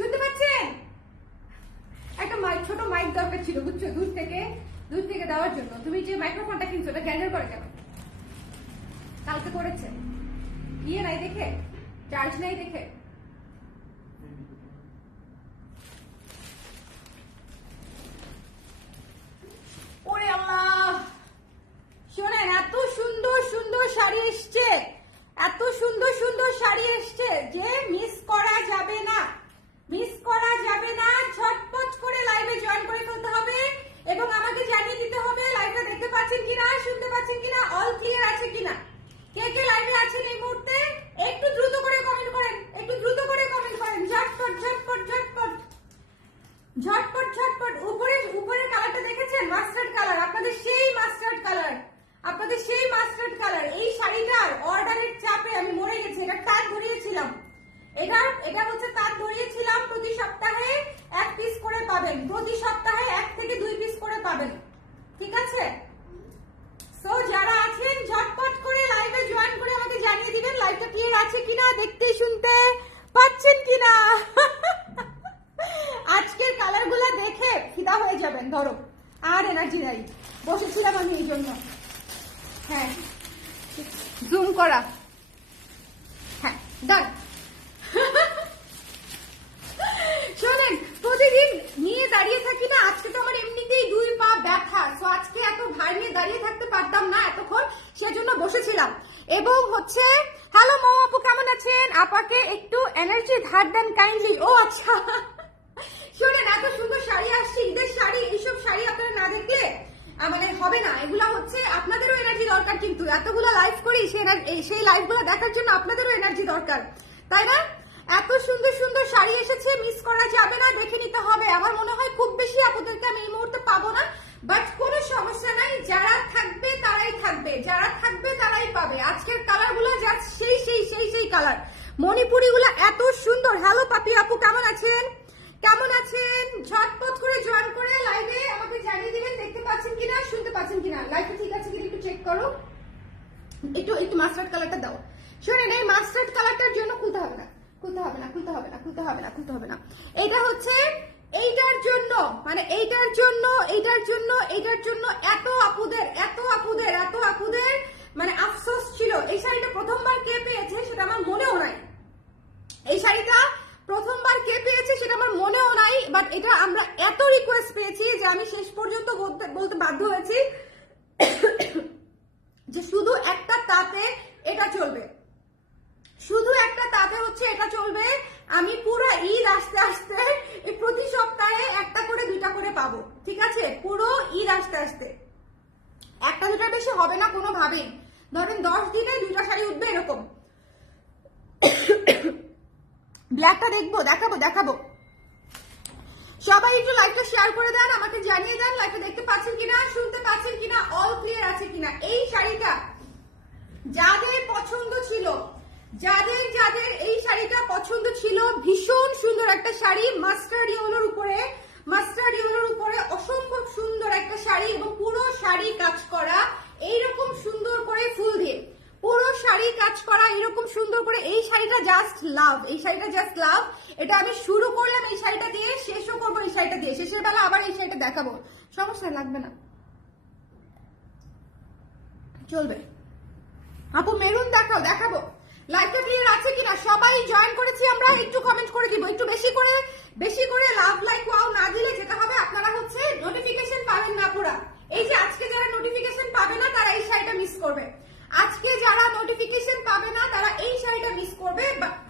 শুনতে পাচ্ছেন? একটা মাইক, ছোট মাইক দরকার ছিল বুঝছো, দূর থেকে দেওয়ার জন্য। তুমি যে মাইক্রোফোনটা কিনছো ওটা গ্যাঞ্জার করে কেন? কালকে করেছে ইয়ে নাই দেখে, চার্জ নাই দেখে। ওরে আল্লাহ, শোনেন, এত সুন্দর সুন্দর শাড়ি এসছে, এত সুন্দর সুন্দর শাড়ি এসছে যে মিস করা যাবে না, মিস করা যাবে না। ঝটপট করে লাইভে জয়েন করে ফেলতে হবে এবং আমাকে জানিয়ে দিতে হবে লাইভটা দেখতে পাচ্ছেন কিনা, শুনতে পাচ্ছেন কিনা, অল ক্লিয়ার আছে কিনা। কে কে লাইভে আছেন এই মুহূর্তে একটু দ্রুত করে কমেন্ট করেন, একটু দ্রুত করে কমেন্ট করেন। ঝটপট ঝটপট ঝটপট ঝটপট ঝটপট। উপরের কালারটা দেখেছেন? মাস্টার্ড কালার, আপনাদের সেই মাস্টার্ড কালার, আপনাদের সেই মাস্টার্ড কালার। এই শাড়িটার অর্ডারের চাপে আমি মরে গেছি। এটা তার ধরিয়েছিলাম, এটা হচ্ছে তার ধরিয়েছিলাম। প্রতি সপ্তাহে 1 পিস করে পাবেন, প্রতি সপ্তাহে 1 থেকে 2 পিস করে পাবেন, ঠিক আছে? সো যারা আছেন ঝটপট করে লাইভে জয়েন করে আমাকে জানিয়ে দিবেন লাইভটা ক্লিয়ার আছে কিনা, দেখতে শুনতে পাচ্ছেন কিনা। আজকের কালারগুলো দেখে ফিদা হয়ে যাবেন। ধরো, আর এনার্জি নাই, বসেছিলাম আমি এই জন্য। হ্যাঁ, জুম করা, হ্যাঁ ডান। শোনেন, প্রতিদিন নিয়ে দাঁড়িয়ে থাকি না, আজকে তো আমার এমনিতেই 2 পা ব্যথা। সো আজকে এত ভার নিয়ে দাঁড়িয়ে থাকতে পারতাম না এতক্ষণ, সেজন্য বসেছিলাম। এবং হচ্ছে, হ্যালো মৌ আপু, কেমন আছেন? আপাকে একটু এনার্জি ধার দেন কাইন্ডলি। ও আচ্ছা, শোনেন, এত সুন্দর শাড়ি আসছে, ঈদের শাড়ি। এইসব শাড়ি আপনারা না দেখলে মানে হবে না। এগুলা হচ্ছে আপনাদেরও এনার্জি দরকার, কিন্তু এতগুলো লাইভ করি, সেই লাইভগুলো দেখার জন্য আপনাদেরও এনার্জি দরকার, তাই না? এত সুন্দর সুন্দর শাড়ি এসেছে, মিস করা যাবে না, দেখে নিতে হবে। আমার মনে হয় খুব বেশি আপনাদেরকে আমি এই মুহূর্তে পাবো না, বাট কোনো সমস্যা নাই। যারা থাকবে তারাই থাকবে, যারা থাকবে তারাই পাবে। আজকের কালার গুলো যা সেই সেই সেই সেই কালার, মণিপুরি গুলো এত সুন্দর। হ্যালো পাপি আপু, কেমন আছেন? কেমন আছেন? ঝটপট করে জয়েন করে লাইভে আমাকে জানিয়ে দিবেন দেখতে পাচ্ছেন কিনা, শুনতে পাচ্ছেন কিনা। লাইভটা ঠিক আছে কিনা একটু চেক করো। একটু মাস্টার্ড কালারটা দাও। শোনেন, এই মাস্টার্ড কালারটার জন্য খুলতে হবে না, খুলতে হবে না, খুলতে হবে না, খুলতে হবে না, খুলতে হবে না। এটা হচ্ছে এইটার জন্য, মানে এইটার জন্য, এইটার জন্য, এইটার জন্য এত আপুদের, এত আপুদের, এত আপুদের মানে আফসোস ছিল। এই শাড়িটা প্রথমবার কে পেয়েছে সেটা আমার মনেও নাই। এই শাড়িটা প্রথমবার কে পেয়েছে সেটা আমার মনেও নাই, বাট এটা আমরা এত রিকোয়েস্ট পেয়েছি যে আমি শেষ পর্যন্ত বলতে বাধ্য হয়েছি যে শুধু একটা তাতে এটা চলবে, শুধু একটা তাতে হচ্ছে এটা চলবে। আমি পুরো ঈদ আসতে আসতে প্রতি সপ্তাহে 1টা করে 2টা করে পাবো, ঠিক আছে? পুরো ঈদ আসতে আসতে 1টা 2টার বেশি হবে না কোনোভাবেই। ধরেন 10 দিনে 2টা শাড়ি উঠবে এরকম। ব্ল্যাকটা দেখবো, দেখাবো। সবাই একটু লাইভটা শেয়ার করে দেন, আমাকে জানিয়ে দেন লাইভটা দেখতে পাচ্ছেন কিনা, শুনতে পাচ্ছেন কিনা, অল ক্লিয়ার আছে কিনা। এই শাড়িটা যাদের পছন্দ ছিল, যাদের যাদের এই শাড়িটা পছন্দ ছিল, ভীষণ সুন্দর একটা শাড়ি, মাস্টার্ড ইয়েলোর উপরে অসম্ভব সুন্দর একটা শাড়ি এবং পুরো শাড়ি কাজ করা এইরকম সুন্দর করে ফুল দিয়ে, পুরো শাড়ি কাজ করা এরকম সুন্দর করে। এই শাড়িটা জাস্ট লাভ, এই শাড়িটা জাস্ট লাভ। এটা আমি শুরু করলাম এই শাড়িটা দিয়ে, শেষও করবো এই শাড়িটা দিয়ে, শেষের বেলা আবার এই শাড়িটা দেখাবো, সমস্যা লাগবে না, চলবে। আপু মেরুন দেখাবো। লাইভটা ক্লিয়ার আছে কিনা, সবাই জয়েন করেছি আমরা, একটু কমেন্ট করে দিব। একটু বেশি করে লাভ লাইক ওয়াও না দিলে যেটা হবে, আপনারা হচ্ছে নোটিফিকেশন পাবেন না পুরা। এই যে আজকে যারা নোটিফিকেশন পাবে না তারা এই শাড়িটা মিস করবে, আজকে যারা নোটিফিকেশন পাবে না তারা এই শাড়িটা মিস করবে।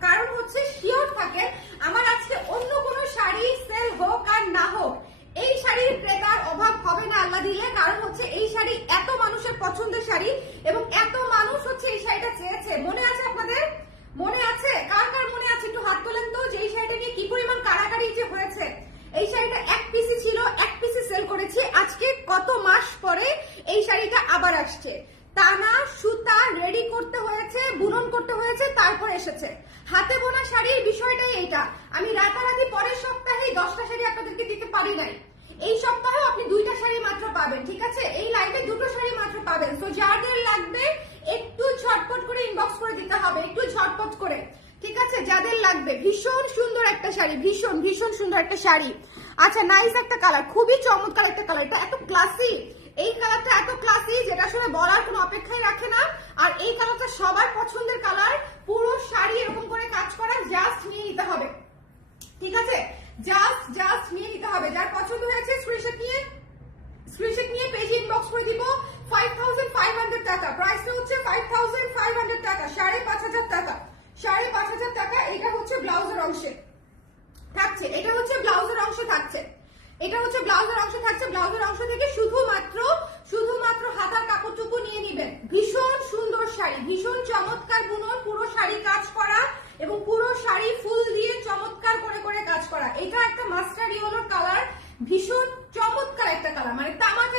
কারণ হচ্ছে শিওর থাকে আমার আজকে অন্য কোনো শাড়ি সেল হোক আর না হোক, এই শাড়ির ক্রেতার অভাব হবে না আল্লাহ দিলে। কারণ হচ্ছে এই শাড়ি এত মানুষের পছন্দের শাড়ি এবং এত মানুষ হচ্ছে এই শাড়িটা চেয়েছে। মনে আছে আপনাদের? মনে আছে? কার কার মনে আছে একটু হাত তোলেন তো, যে এই শাড়িটা নিয়ে কি পরিমাণ কারাকারি যে হয়েছে। এই শাড়িটা 1 পিসই ছিল, 1 পিসই সেল করেছি। আজকে কত মাস পরে এই শাড়িটা আবার আসছে। টানা সুতা রেডি করতে হয়েছে, বুনন করতে হয়েছে, তারপর এসেছে। হাতে বোনা শাড়ির বিষয়টাই এইটা। আমি রাতারাতি পরের সপ্তাহে 10টা শাড়ি আপনাদেরকে দিতে পারি নাই, এই সপ্তাহে আপনি 2টা শাড়ি মাত্র পাবেন, ঠিক আছে? এই লাইভে 2টো শাড়ি মাত্র পাবেন। তো যাদের লাগবে একটু ঝটপট করে ইনবক্স করে দিতে হবে, একটু ঝটপট করে। ঠিক আছে, যাদের লাগবে ভীষণ সুন্দর একটা শাড়ি, ভীষণ ভীষণ সুন্দর একটা শাড়ি। আচ্ছা, নাইস একটা কালার, খুবই চমৎকার একটা কালার, এটা এত ক্লাসি, এই কালারটা এত ক্লাসি যেটা আসলে বলার কোনো অপেক্ষাই রাখে না। আর এই কালারটা সবার পছন্দের কালার, পুরো শাড়ি এরকম করে কাজ করা, জাস্ট নিয়ে নিতে হবে, ঠিক আছে, জাস্ট নিয়ে নিতে হবে। যার পছন্দ হয়েছে স্ক্রিনশট নিয়ে পেজে ইনবক্স করে দিব। 5500 টাকা, প্রাইসটা হচ্ছে 5500 টাকা, 5500 টাকা, 5500 টাকা। এটা হচ্ছে ব্লাউজের অংশে থাকছে, এটা হচ্ছে ব্লাউজের অংশ থাকছে, এটা হচ্ছে ব্লাউজের অংশ থাকছে। ব্লাউজের অংশ থেকে শুধুমাত্র হাতার কাপড়টুকু নিয়ে নেবেন। ভীষণ সুন্দর শাড়ি, ভীষণ চমৎকার বুনন, পুরো শাড়ি কাজ করা এবং পুরো শাড়ি ফুল দিয়ে চমৎকার করে কাজ করা। এটা একটা মাস্টার্ড ইয়েলো কালার, ভীষণ চমৎকার একটা কালার, মানে তামাটে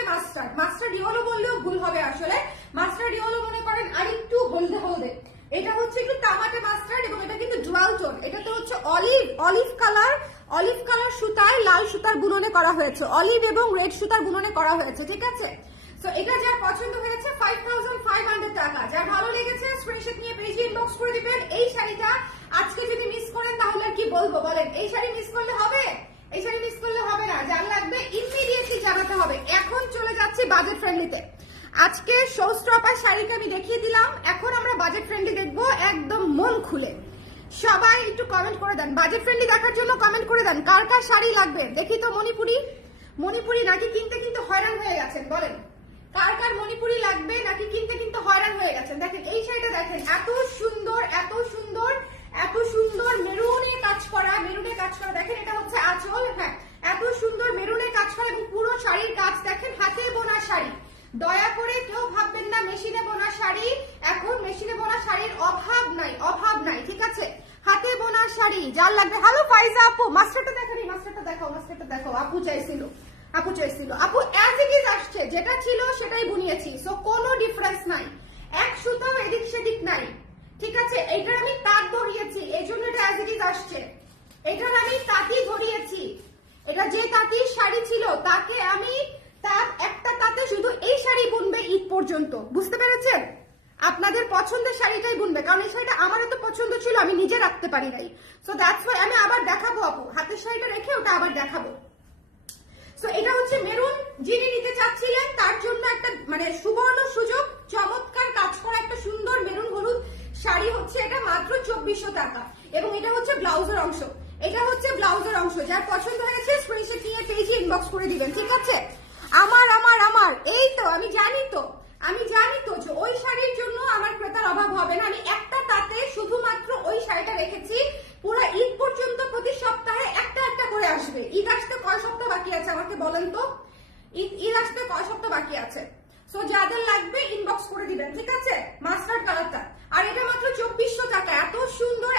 মাস্টার্ড ইয়েলো বললেও ভুল হবে, আসলে মাস্টার্ড ইয়েলো মনে করেন আর একটু হলদে। এটা হচ্ছে একটু তামাটে মাস্টার্ড এবং এটা কিন্তু ডুয়াল টোন। এটা তো হচ্ছে অলিভ কালার সুতায় লাল সুতার বুননে করা হয়েছে, অলিভ এবং রেড সুতার বুননে করা হয়েছে, ঠিক আছে। সো এটা যার পছন্দ হয়েছে 5500 টাকা, যার ভালো লেগেছে স্ক্রিনশট নিয়ে পেজে ইনবক্স করে দিবেন। এই শাড়িটা আজকে যদি মিস করেন তাহলে আর কি বলবো বলেন, এই শাড়ি মিস করলে হবে? এই শাড়ি মিস করলে হবে না, যার লাগবে ইমিডিয়েটলি জানাতে হবে। এখন চলে যাচ্ছি বাজেট ফ্রেন্ডলিতে। আজকে শো স্টপার শাড়িটা আমি দেখিয়ে দিলাম, এখন আমরা বাজেট ফ্রেন্ডলি দেখবো একদম মন খুলে। সবাই একটু কমেন্ট করে দেন, বাজেট ফ্রেন্ডলি দেখার জন্য কমেন্ট করে দেন, কার কার শাড়ি লাগবে দেখি তো। মণিপুরি নাকি কিনতে হয়রান হয়ে গেছেন, বলেন কার কার মণিপুরি লাগবে নাকি কিনতে হয়রান হয়ে গেছেন। দেখেন এই শাড়িটা, দেখেন এত সুন্দর মেরুনে কাজ করা, দেখেন এটা হচ্ছে আঁচল, হ্যাঁ এত সুন্দর মেরুনে কাজ করা এবং পুরো শাড়ির কাজ দেখেন, হাতে বোনা শাড়ি। দয়া করে কেউ ভাববেন না মেশিনে বোনা শাড়ি, এখন মেশিনে বোনা শাড়ির অভাব নাই, ঠিক আছে, হাতে বোনা শাড়ি যার লাগবে। হ্যালো ফাইজা আপু, মাস্টারটা দেখানি, মাস্টারটা দেখাও। আপু চাইছিল আপু অ্যাজ ইট ইজ আসছে, যেটা ছিল সেটাই বুনিয়েছি, সো কোনো ডিফারেন্স নাই, এক সুতাও এদিক সেদিক নাই, ঠিক আছে। এইটার আমি তাঁত ধরিয়েছি, এই জন্য এটা অ্যাজ ইট ইজ আসছে। এটার আমি তাঁতি ধরিয়েছি, এটা যে তাঁতির শাড়ি ছিল তাকে আমি একটা তাতে শুধু এই শাড়ি বুনবে ঈদ পর্যন্ত, বুঝতে পেরেছেন? আপনাদের পছন্দের শাড়িটাই বুনবে, কারণ এই শাড়িটা আমারও তো পছন্দ ছিল, আমি নিজে রাখতে পারি নাই, সো দ্যাটস ওয়াই আমি আবার দেখাবো আপু, হাতের শাড়িটা রেখে ওটা আবার দেখাবো। সো এটা হচ্ছে মেরুন, যিনি নিতে চাচ্ছিলেন তার জন্য একটা মানে সুবর্ণ সুযোগ, চমৎকার কাজ করা একটা সুন্দর মেরুন হলুদ শাড়ি হচ্ছে এটা মাত্র 2400 টাকা। এবং এটা হচ্ছে ব্লাউজের অংশ, যার পছন্দ হয়েছে স্ক্রিনশট নিয়ে পেজে ইনবক্স করে দিবেন, ঠিক আছে। আমার এই তো আমি জানি তো যে ওই শাড়ির জন্য আমার ক্রেতার অভাব হবে না, আমি একটা তাতে শুধুমাত্র ওই শাড়িটা রেখেছি, পুরো ঈদ পর্যন্ত প্রতি সপ্তাহে একটা করে আসবে। ঈদ আসতে কয় সপ্তাহ বাকি আছে আমাকে বলেন তো, ঈদ আসতে কয় সপ্তাহ বাকি আছে? সো যাদের লাগবে ইনবক্স করে দিবেন, ঠিক আছে। মাস্টার্ড কালারটা, আর এটা মাত্র 2400 টাকা। এত সুন্দর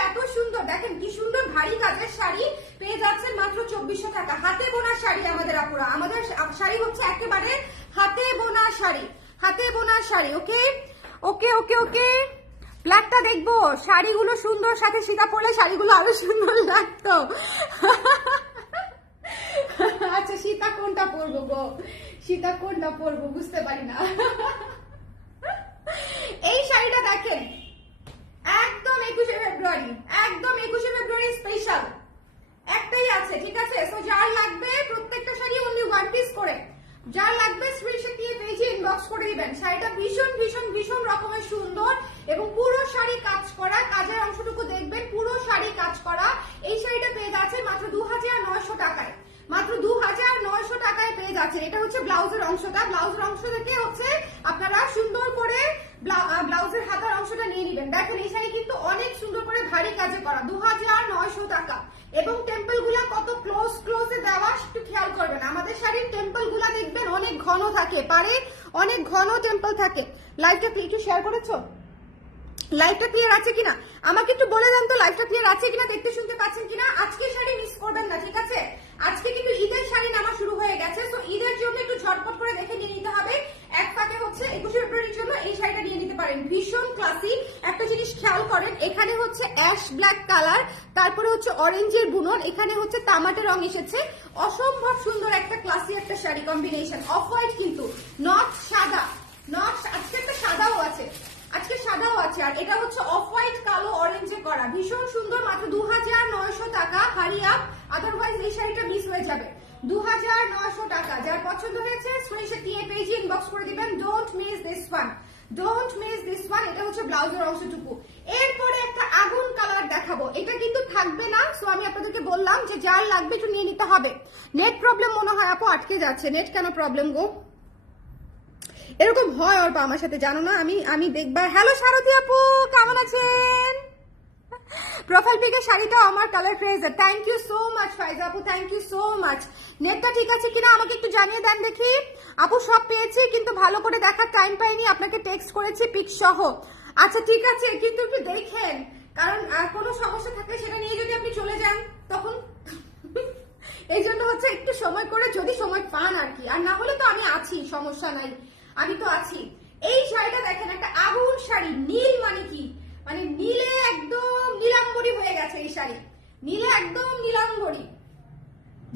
দেখেন কি সুন্দর ভারী কাজের শাড়ি পেয়ে যাচ্ছেন মাত্র 2400 টাকা। হাতে বোনা শাড়ি আমাদের আপুরা, আমাদের শাড়ি হচ্ছে একেবারে হাতে বোনা শাড়ি। ওকে ব্ল্যাকটা দেখবো, শাড়িগুলো সুন্দর, সাথে সীতা পরলে শাড়িগুলো আরো সুন্দর লাগতো। আচ্ছা সীতা কোনটা পরবো বুঝতে পারি না। এই শাড়িটা দেখেন একদম 21শে ফেব্রুয়ারি স্পেশাল একটাই আছে, ঠিক আছে। সো যার লাগবে প্রত্যেকটা শাড়ি অনলি ওয়ান পিস করে, যার লাগবে স্ক্রিনশট দিয়ে পেজে ইনবক্স করে দিবেন। শাড়িটা ভীষণ রকমের সুন্দর এবং পুরো শাড়ি কাজ করা, কাজের অংশটুকু দেখবেন পুরো শাড়ি কাজ করা। এই শাড়িটা পেয়ে যাচ্ছে মাত্র 2900 টাকায়, মাত্র 2900 টাকায় পেয়ে যাচ্ছে। এটা হচ্ছে ব্লাউজের অংশটা, ব্লাউজের অংশ থেকে হচ্ছে আপনারা সুন্দর করে ব্লাউজের হাতার অংশটা নিয়ে নেবেন। দেখেন এই শাড়ি কিন্তু অনেক সুন্দর করে ভারী কাজে করা, 2900 টাকা। এবং টেম্পল গুলা কত ক্লোজে দেওয়া একটু খেয়াল করবেন। আমাদের শাড়ির টেম্পল গুলা দেখবেন অনেক ঘন থাকে, অনেক ঘন টেম্পল থাকে। লাইভটা একটু শেয়ার করেছো? লাইভটা ক্লিয়ার আছে কিনা আমাকে একটু বলে দেন তো, লাইভটা ক্লিয়ার আছে কিনা, দেখতে শুনতে পাচ্ছেন কিনা। আজকে শাড়ি মিস করবেন না, ঠিক আছে। আজকে কিন্তু ঈদের শাড়ি নামা শুরু হয়ে গেছে, তো ঈদের জন্য একটু ঝটপট করে দেখে নিয়ে নিতে হবে। এক পাকে হচ্ছে 21শে ফেব্রুয়ারির জন্য এই শাড়িটা নিয়ে নিতে পারেন, ভীষণ ক্লাসি। একটা জিনিস খেয়াল করেন, এখানে হচ্ছে অ্যাশ ব্ল্যাক কালার, তারপরে হচ্ছে অরেঞ্জের বুনন, এখানে হচ্ছে তামাটে রং এসেছে, অসম্ভব সুন্দর একটা ক্লাসি একটা শাড়ি কম্বিনেশন। অফ হোয়াইট কিন্তু, নট সাদা, আজকে একটা সাদাও আছে, আজকে সাদাও আছে, আর এটা হচ্ছে অফ হোয়াইট কালো অরেঞ্জে করা, ভীষণ সুন্দর, মাত্র 2900 টাকা। হারি আপ, আদারওয়াইজ এই শাড়িটা মিস হয়ে যাবে। 2900 টাকা। যার পছন্দ হয়েছে স্ক্রিনশট নিয়ে পেজে ইনবক্স করে দিবেন। Don't miss this one, don't miss this one. এটা হচ্ছে ব্লাউজের অংশটুকু। এরপরে একটা আগুন কালার দেখাবো, এটা কিন্তু থাকবে না, সো আমি আপনাদেরকে বললাম যে যার লাগবে একটু নিয়ে নিতে হবে। নেট প্রবলেম মনে হয় আপু, আটকে যাচ্ছে। নেট কেন প্রবলেম গো? এরকম হয় অল্প আমার সাথে, জানো না? আমি দেখবার। হ্যালো সারথী আপু, কেমন আছেন? প্রোফাইল পিকে শাড়িটা আমার কালার ফ্রেজার। Thank you so much Faiza আপু, থ্যাংক ইউ সো মাচ। নেটটা ঠিক আছে কিনা আমাকে একটু জানিয়ে দেন দেখি। আপু সব পেয়েছি কিন্তু ভালো করে দেখার টাইম পাইনি, আপনাকে টেক্সট করেছি পিক সহ। আচ্ছা ঠিক আছে, কিন্তু একটু দেখেন, কারণ কোনো সমস্যা থাকলে সেটা নিয়ে যদি আপনি চলে যান তখন এই জন্য হচ্ছে একটু সময় করে, যদি সময় পান আর কি, আর না হলে তো আমি আছি, সমস্যা নাই, আমি তো আছি। এই শাড়িটা দেখেন, একটা আগুন শাড়ি, নীল মানে কি, মানে নীলে একদম নীলাম্বরী হয়ে গেছে এই শাড়ি, নীলে একদম নীলাম্বরী।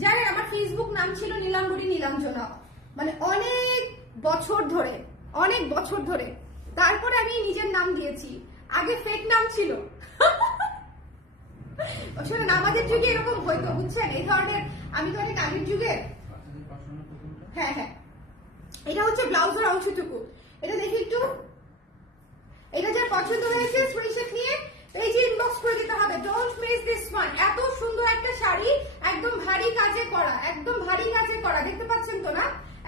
জানেন আমার ফেসবুক নাম ছিল নীলাম্বরী নীলাঞ্জনা, মানে অনেক বছর ধরে, অনেক বছর ধরে। তারপরে আমি নিজের নাম দিয়েছি, আগে ফেক নাম ছিল। শোনেন আমাদের যুগে এরকম হয়তো, বুঝছেন, এই ধরনের, আমি তো অনেক আগের যুগে। হ্যাঁ হ্যাঁ, এটা হচ্ছে ব্লাউজের অংশটুকু, এটা দেখি একটু। এটা যার পছন্দ হয়েছে স্ক্রিনশট নিয়ে এই যে ইনবক্স করে দিতে হবে। Don't miss this one. এত সুন্দর একটা শাড়ি, একদম ভারী কাজে করা, একদম ভারী কাজে করা, দেখতে পাচ্ছেন তো না?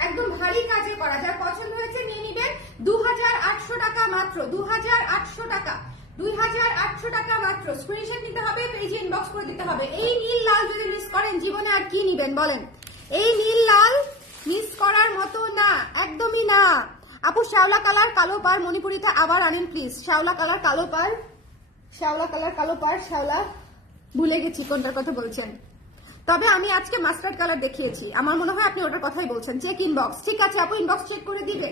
একদম ভারী কাজে করা। যার পছন্দ হয়েছে নিয়ে নিবেন। 2800 টাকা মাত্র, 2800 টাকা, 2800 টাকা মাত্র। স্ক্রিনশট নিতে হবে, পেজে ইনবক্স করে দিতে হবে। এই নীল লাল যদি মিস করেন জীবনে আর কি নিবেন বলেন? এই নীল লাল মিস করার মতো না, একদমই না। আপু শ্যাওলা কালার কালো পার মণিপুরিতে আবার আনেন প্লিজ। শ্যাওলা কালার কালো পার, শ্যাওলা কালার কালো পার, শ্যাওলা, ভুলে গেছি কোনটার কথা বলছেন। তবে আমি আজকে মাস্টার্ড কালার দেখিয়েছি, আমার মনে হয় আপনি ওটার কথাই বলছেন। চেক ইনবক্স, ঠিক আছে আপু, ইনবক্স চেক করে দিবে,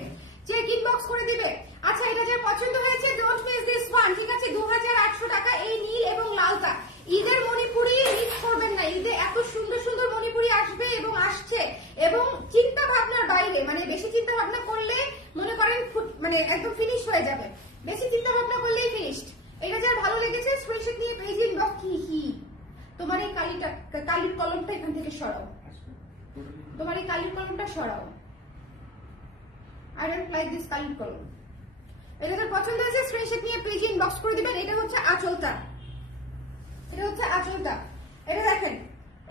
চেক ইনবক্স করে দিবে। আচ্ছা এটা যে পছন্দ হয়েছে ডোন্ট মিস দিস ওয়ান, ঠিক আছে? 2800 টাকা। এই নীল এবং লালটা ঈদের মণিপুরি মিস করবেন না, ঈদে এত সুন্দর সুন্দর মণিপুরি আসবে এবং আসছে, এবং চিন্তা ভাবনার বাইরে, মানে বেশি চিন্তা ভাবনা করলে মনে করেন মানে একদম ফিনিশ হয়ে যাবে, বেশি চিন্তা ভাবনা করলেই ফিনিশড। এটা যার ভালো লেগেছে স্ক্রিনশট নিয়ে পেজে ইনবক্স। কি তোমার এই কালির কলমটা এখান থেকে সরাও, তোমার এই কালির কলমটা সরাও। I don't like this কালির কলম। এটা যার পছন্দ হয়েছে স্ক্রিনশট নিয়ে পেজে ইনবক্স করে দিবেন। এটা হচ্ছে আঁচলটা, এটা হচ্ছে আঁচলটা, এটা দেখেন,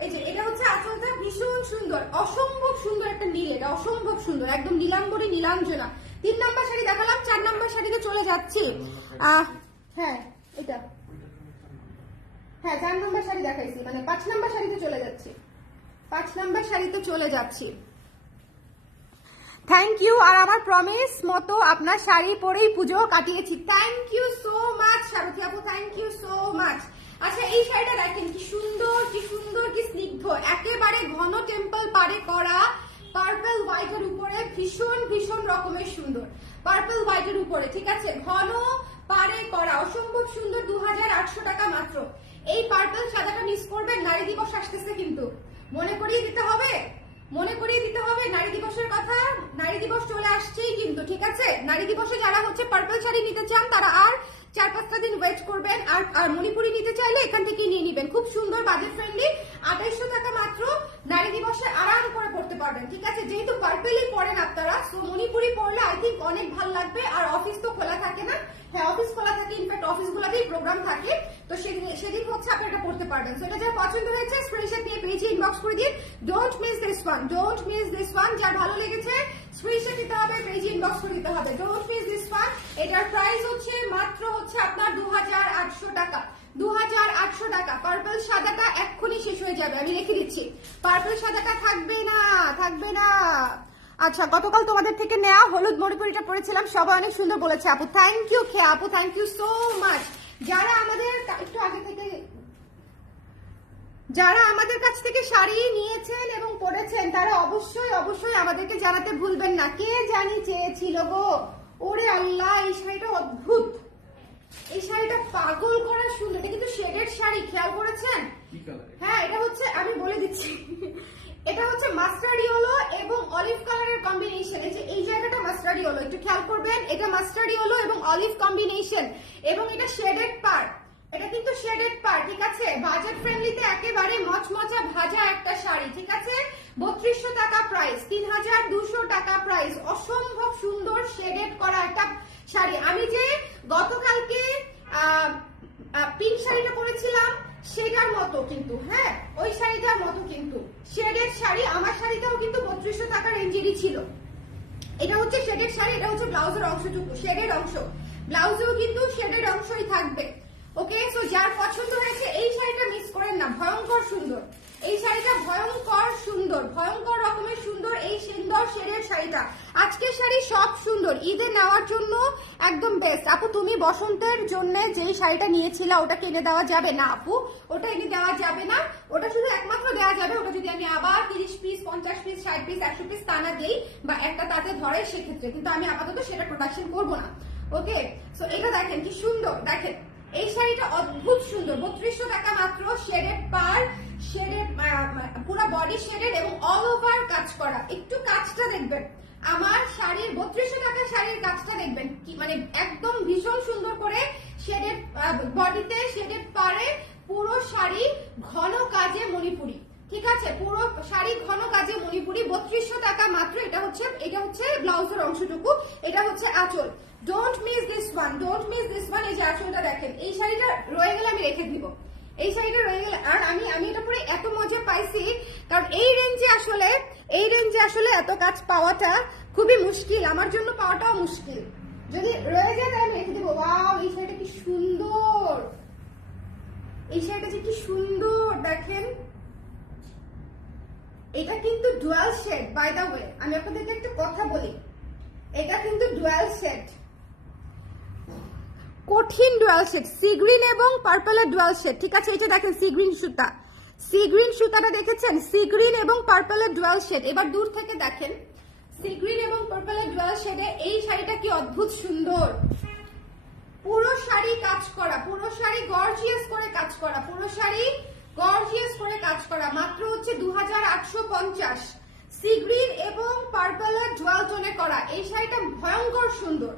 এই যে এটা হচ্ছে আঁচলটা, ভীষণ সুন্দর, অসম্ভব সুন্দর একটা নীল, এটা অসম্ভব সুন্দর, একদম নীলাম্বরী নীলাঞ্জনা। 3 নাম্বার শাড়ি দেখালাম, 4 নাম্বার শাড়িতে চলে যাচ্ছি। হ্যাঁ এটা, হ্যাঁ 4 নাম্বার শাড়ি দেখাইছি, মানে 5 নাম্বার শাড়িতে চলে যাচ্ছি, 5 নাম্বার শাড়িতে চলে যাচ্ছি। Thank you. আর আমার প্রমিস মতো আপনার শাড়ি পরেই পুজো কাটিয়েছি। থ্যাংক ইউ সো মাচ সারথী আপু, থ্যাংক ইউ সো মাচ। আচ্ছা এই শাড়িটা দেখেন, কি সুন্দর, কি সুন্দর, কি স্নিগ্ধ, একেবারে ঘন টেম্পল পাড়ে করা, পার্পল হোয়াইটের উপরে, ভীষণ ভীষণ রকমের সুন্দর, পার্পল হোয়াইটের উপরে, ঠিক আছে, ঘন পাড়ে করা, অসম্ভব সুন্দর। 2800 টাকা মাত্র। এই পার্পল সাদাটা মিস করবেন, নারী দিবস আসতেছে কিন্তু, মনে করিয়ে দিতে হবে, মনে করিয়ে দিতে হবে নারী দিবসের কথা। নারী দিবস চলে আসছেই কিন্তু, ঠিক আছে? নারী দিবসে যারা হচ্ছে পার্পল শাড়ি নিতে চান তারা আর 4-5টা দিন ওয়েট করবেন, আর মণিপুরি নিতে চাইলে এখান থেকে নিয়ে নিবেন। খুব সুন্দর, বাজেট ফ্রেন্ডলি, 2800 টাকা মাত্র। নারী দিবসে আরাম করে পড়তে পারবেন, ঠিক আছে? যেহেতু পার্পলই পরেন আপনারা, সো মণিপুরি পরলে আই থিঙ্ক অনেক ভালো লাগবে। আর অফিস তো খোলা থাকে না, হ্যাঁ অফিস খোলা থাকে, ইনফ্যাক্ট অফিসগুলোতেই প্রোগ্রাম থাকে, তো সেদিন হচ্ছে আপনি এটা পড়তে পারবেন। সো এটা যার পছন্দ হয়েছে স্ক্রিনশট নিয়ে পেজে ইনবক্স করে দিন। Don't miss this one, don't miss this one. যার ভালো লেগেছে স্ক্রিনশট দিতে হবে, পেজে ইনবক্স করে দিতে হবে। Don't miss this one. এটার প্রাইস হচ্ছে মাত্র হচ্ছে আপনার 2800 টাকা, 2800 টাকা। পার্পল সাদাটা এক্ষুনি শেষ হয়ে যাবে, আমি লিখে দিচ্ছি, পার্পল সাদাটা থাকবে না, থাকবে না। আচ্ছা গতকাল তোমাদের থেকে নেওয়া হলুদ মণিপুরিটা পরেছিলাম, সবাই অনেক সুন্দর বলেছে আপু। থ্যাংক ইউ খেয়া আপু, থ্যাংক ইউ সো মাচ। যারা আমাদের একটু আগে থেকে, যারা আমাদের কাছ থেকে শাড়ি নিয়েছেন এবং পরেছেন তারা অবশ্যই অবশ্যই আমাদেরকে জানাতে ভুলবেন না। কে জানি চেয়েছিল গো, ওরে আল্লাহ, এই শাড়িটা অদ্ভুত, এই শাড়িটা পাগল করা সুন্দর। এটা কিন্তু শেডেড শাড়ি, খেয়াল করেছেন? হ্যাঁ এটা হচ্ছে, আমি বলে দিচ্ছি, এটা হচ্ছে মাস্টার্ড ইয়েলো এবং অলিভ কালারের কম্বিনেশন। এই জায়গাটা মাস্টার্ড ইয়েলো, একটু খেয়াল করবেন, এটা মাস্টার্ড ইয়েলো এবং অলিভ কম্বিনেশন, এবং এটা শেডেড পার্ট, এটা কিন্তু শেডেড পার্ট, ঠিক আছে। বাজেট ফ্রেন্ডলিতে একেবারে মচমচা ভাজা একটা শাড়ি, ঠিক আছে। 3200 টাকা প্রাইস, 3200 টাকা প্রাইস, অসম্ভব সুন্দর শেডেড করা একটা শাড়ি। আমি যে গতকালকে পিঙ্ক শাড়িটা পরেছিলাম সেটার মতো কিন্তু, হ্যাঁ ওই শাড়িটার মতো কিন্তু শেডেড শাড়ি। আমার শাড়িটাও কিন্তু 3200 টাকা রেঞ্জেরই ছিল। এটা হচ্ছে শেডেড শাড়ি, এটা হচ্ছে ব্লাউজের অংশটুকু, শেডেড অংশ, ব্লাউজেও কিন্তু শেডেড অংশই থাকবে। ওকে, সো যার পছন্দ হয়েছে এই শাড়িটা মিস করেন না, ভয়ঙ্কর সুন্দর এই শাড়িটা, ভয়ঙ্কর সুন্দর, ভয়ঙ্কর রকমের সুন্দর এই সুন্দর শেডের শাড়িটা। আজকের শাড়ি সব সুন্দর, ঈদে নেওয়ার জন্য একদম বেস্ট। আপু তুমি বসন্তের জন্য যেই শাড়িটা নিয়েছিলে ওটা কিনে দেওয়া যাবে না আপু, ওটা এনে দেওয়া যাবে না, ওটা শুধু একমাত্র দেওয়া যাবে ওটা যদি আমি আবার 30 পিস 50 পিস 60 পিস 100 পিস টানা দেই বা একটা তাতে ধরে সেক্ষেত্রে, কিন্তু আমি আপাতত সেটা প্রোডাকশন করবো না। ওকে, সো এটা দেখেন কি সুন্দর, দেখেন এই শাড়িটা অদ্ভুত সুন্দর, 3200 টাকা মাত্র, শেডেড পার, শেডেড পুরো বডি শেডেড এবং অল ওভার কাজ করা। একটু কাজটা দেখবেন আমার শাড়ির, 3200 টাকা শাড়ির কাজটা দেখবেন কি মানে একদম ভীষণ সুন্দর করে শেডেড বডিতে, শেডেড পারে, পুরো শাড়ি ঘন কাজে মণিপুরি, ঠিক আছে, পুরো শাড়ি ঘন কাজে মণিপুরি, 3200 টাকা মাত্র। এটা হচ্ছে ব্লাউজের অংশটুকু, এটা হচ্ছে আঁচল। Don't miss this one, don't miss this one. এই যে আঁচলটা দেখেন, এই শাড়িটা রয়ে গেলে আমি রেখে দিব, এই শাড়িটা রয়ে গেলে। আর আমি এটা পরে এত মজা পাইছি, কারণ এই রেঞ্জে আসলে এত কাজ পাওয়াটা খুবই মুশকিল, আমার জন্য পাওয়াটাও মুশকিল। যদি রয়ে যায় তাহলে আমি রেখে দিব। ওয়াও, এই শাড়িটা কি সুন্দর, এই শাড়িটা যে কি সুন্দর দেখেন। এটা কিন্তু dual shade, by the way আমি আপনাদেরকে একটা কথা বলি, এটা কিন্তু ডুয়াল শেড, কঠিন ডুয়াল শেড, সি গ্রিন এবং পার্পলের ডুয়াল শেড, ঠিক আছে। এই যে দেখেন সি গ্রিন সুতা, সি গ্রিন সুতাটা দেখেছেন, সি গ্রিন এবং পার্পলের ডুয়াল শেড। এবার দূর থেকে দেখেন সি গ্রিন এবং পার্পলের ডুয়াল শেডে এই শাড়িটা কি অদ্ভুত সুন্দর, পুরো শাড়ি কাজ করা, পুরো শাড়ি গর্জিয়াস করে কাজ করা, পুরো শাড়ি গর্জিয়াস করে কাজ করা, মাত্র হচ্ছে 2850। সি গ্রিন এবং পার্পলের ডুয়াল টোনে করা এই শাড়িটা ভয়ঙ্কর সুন্দর,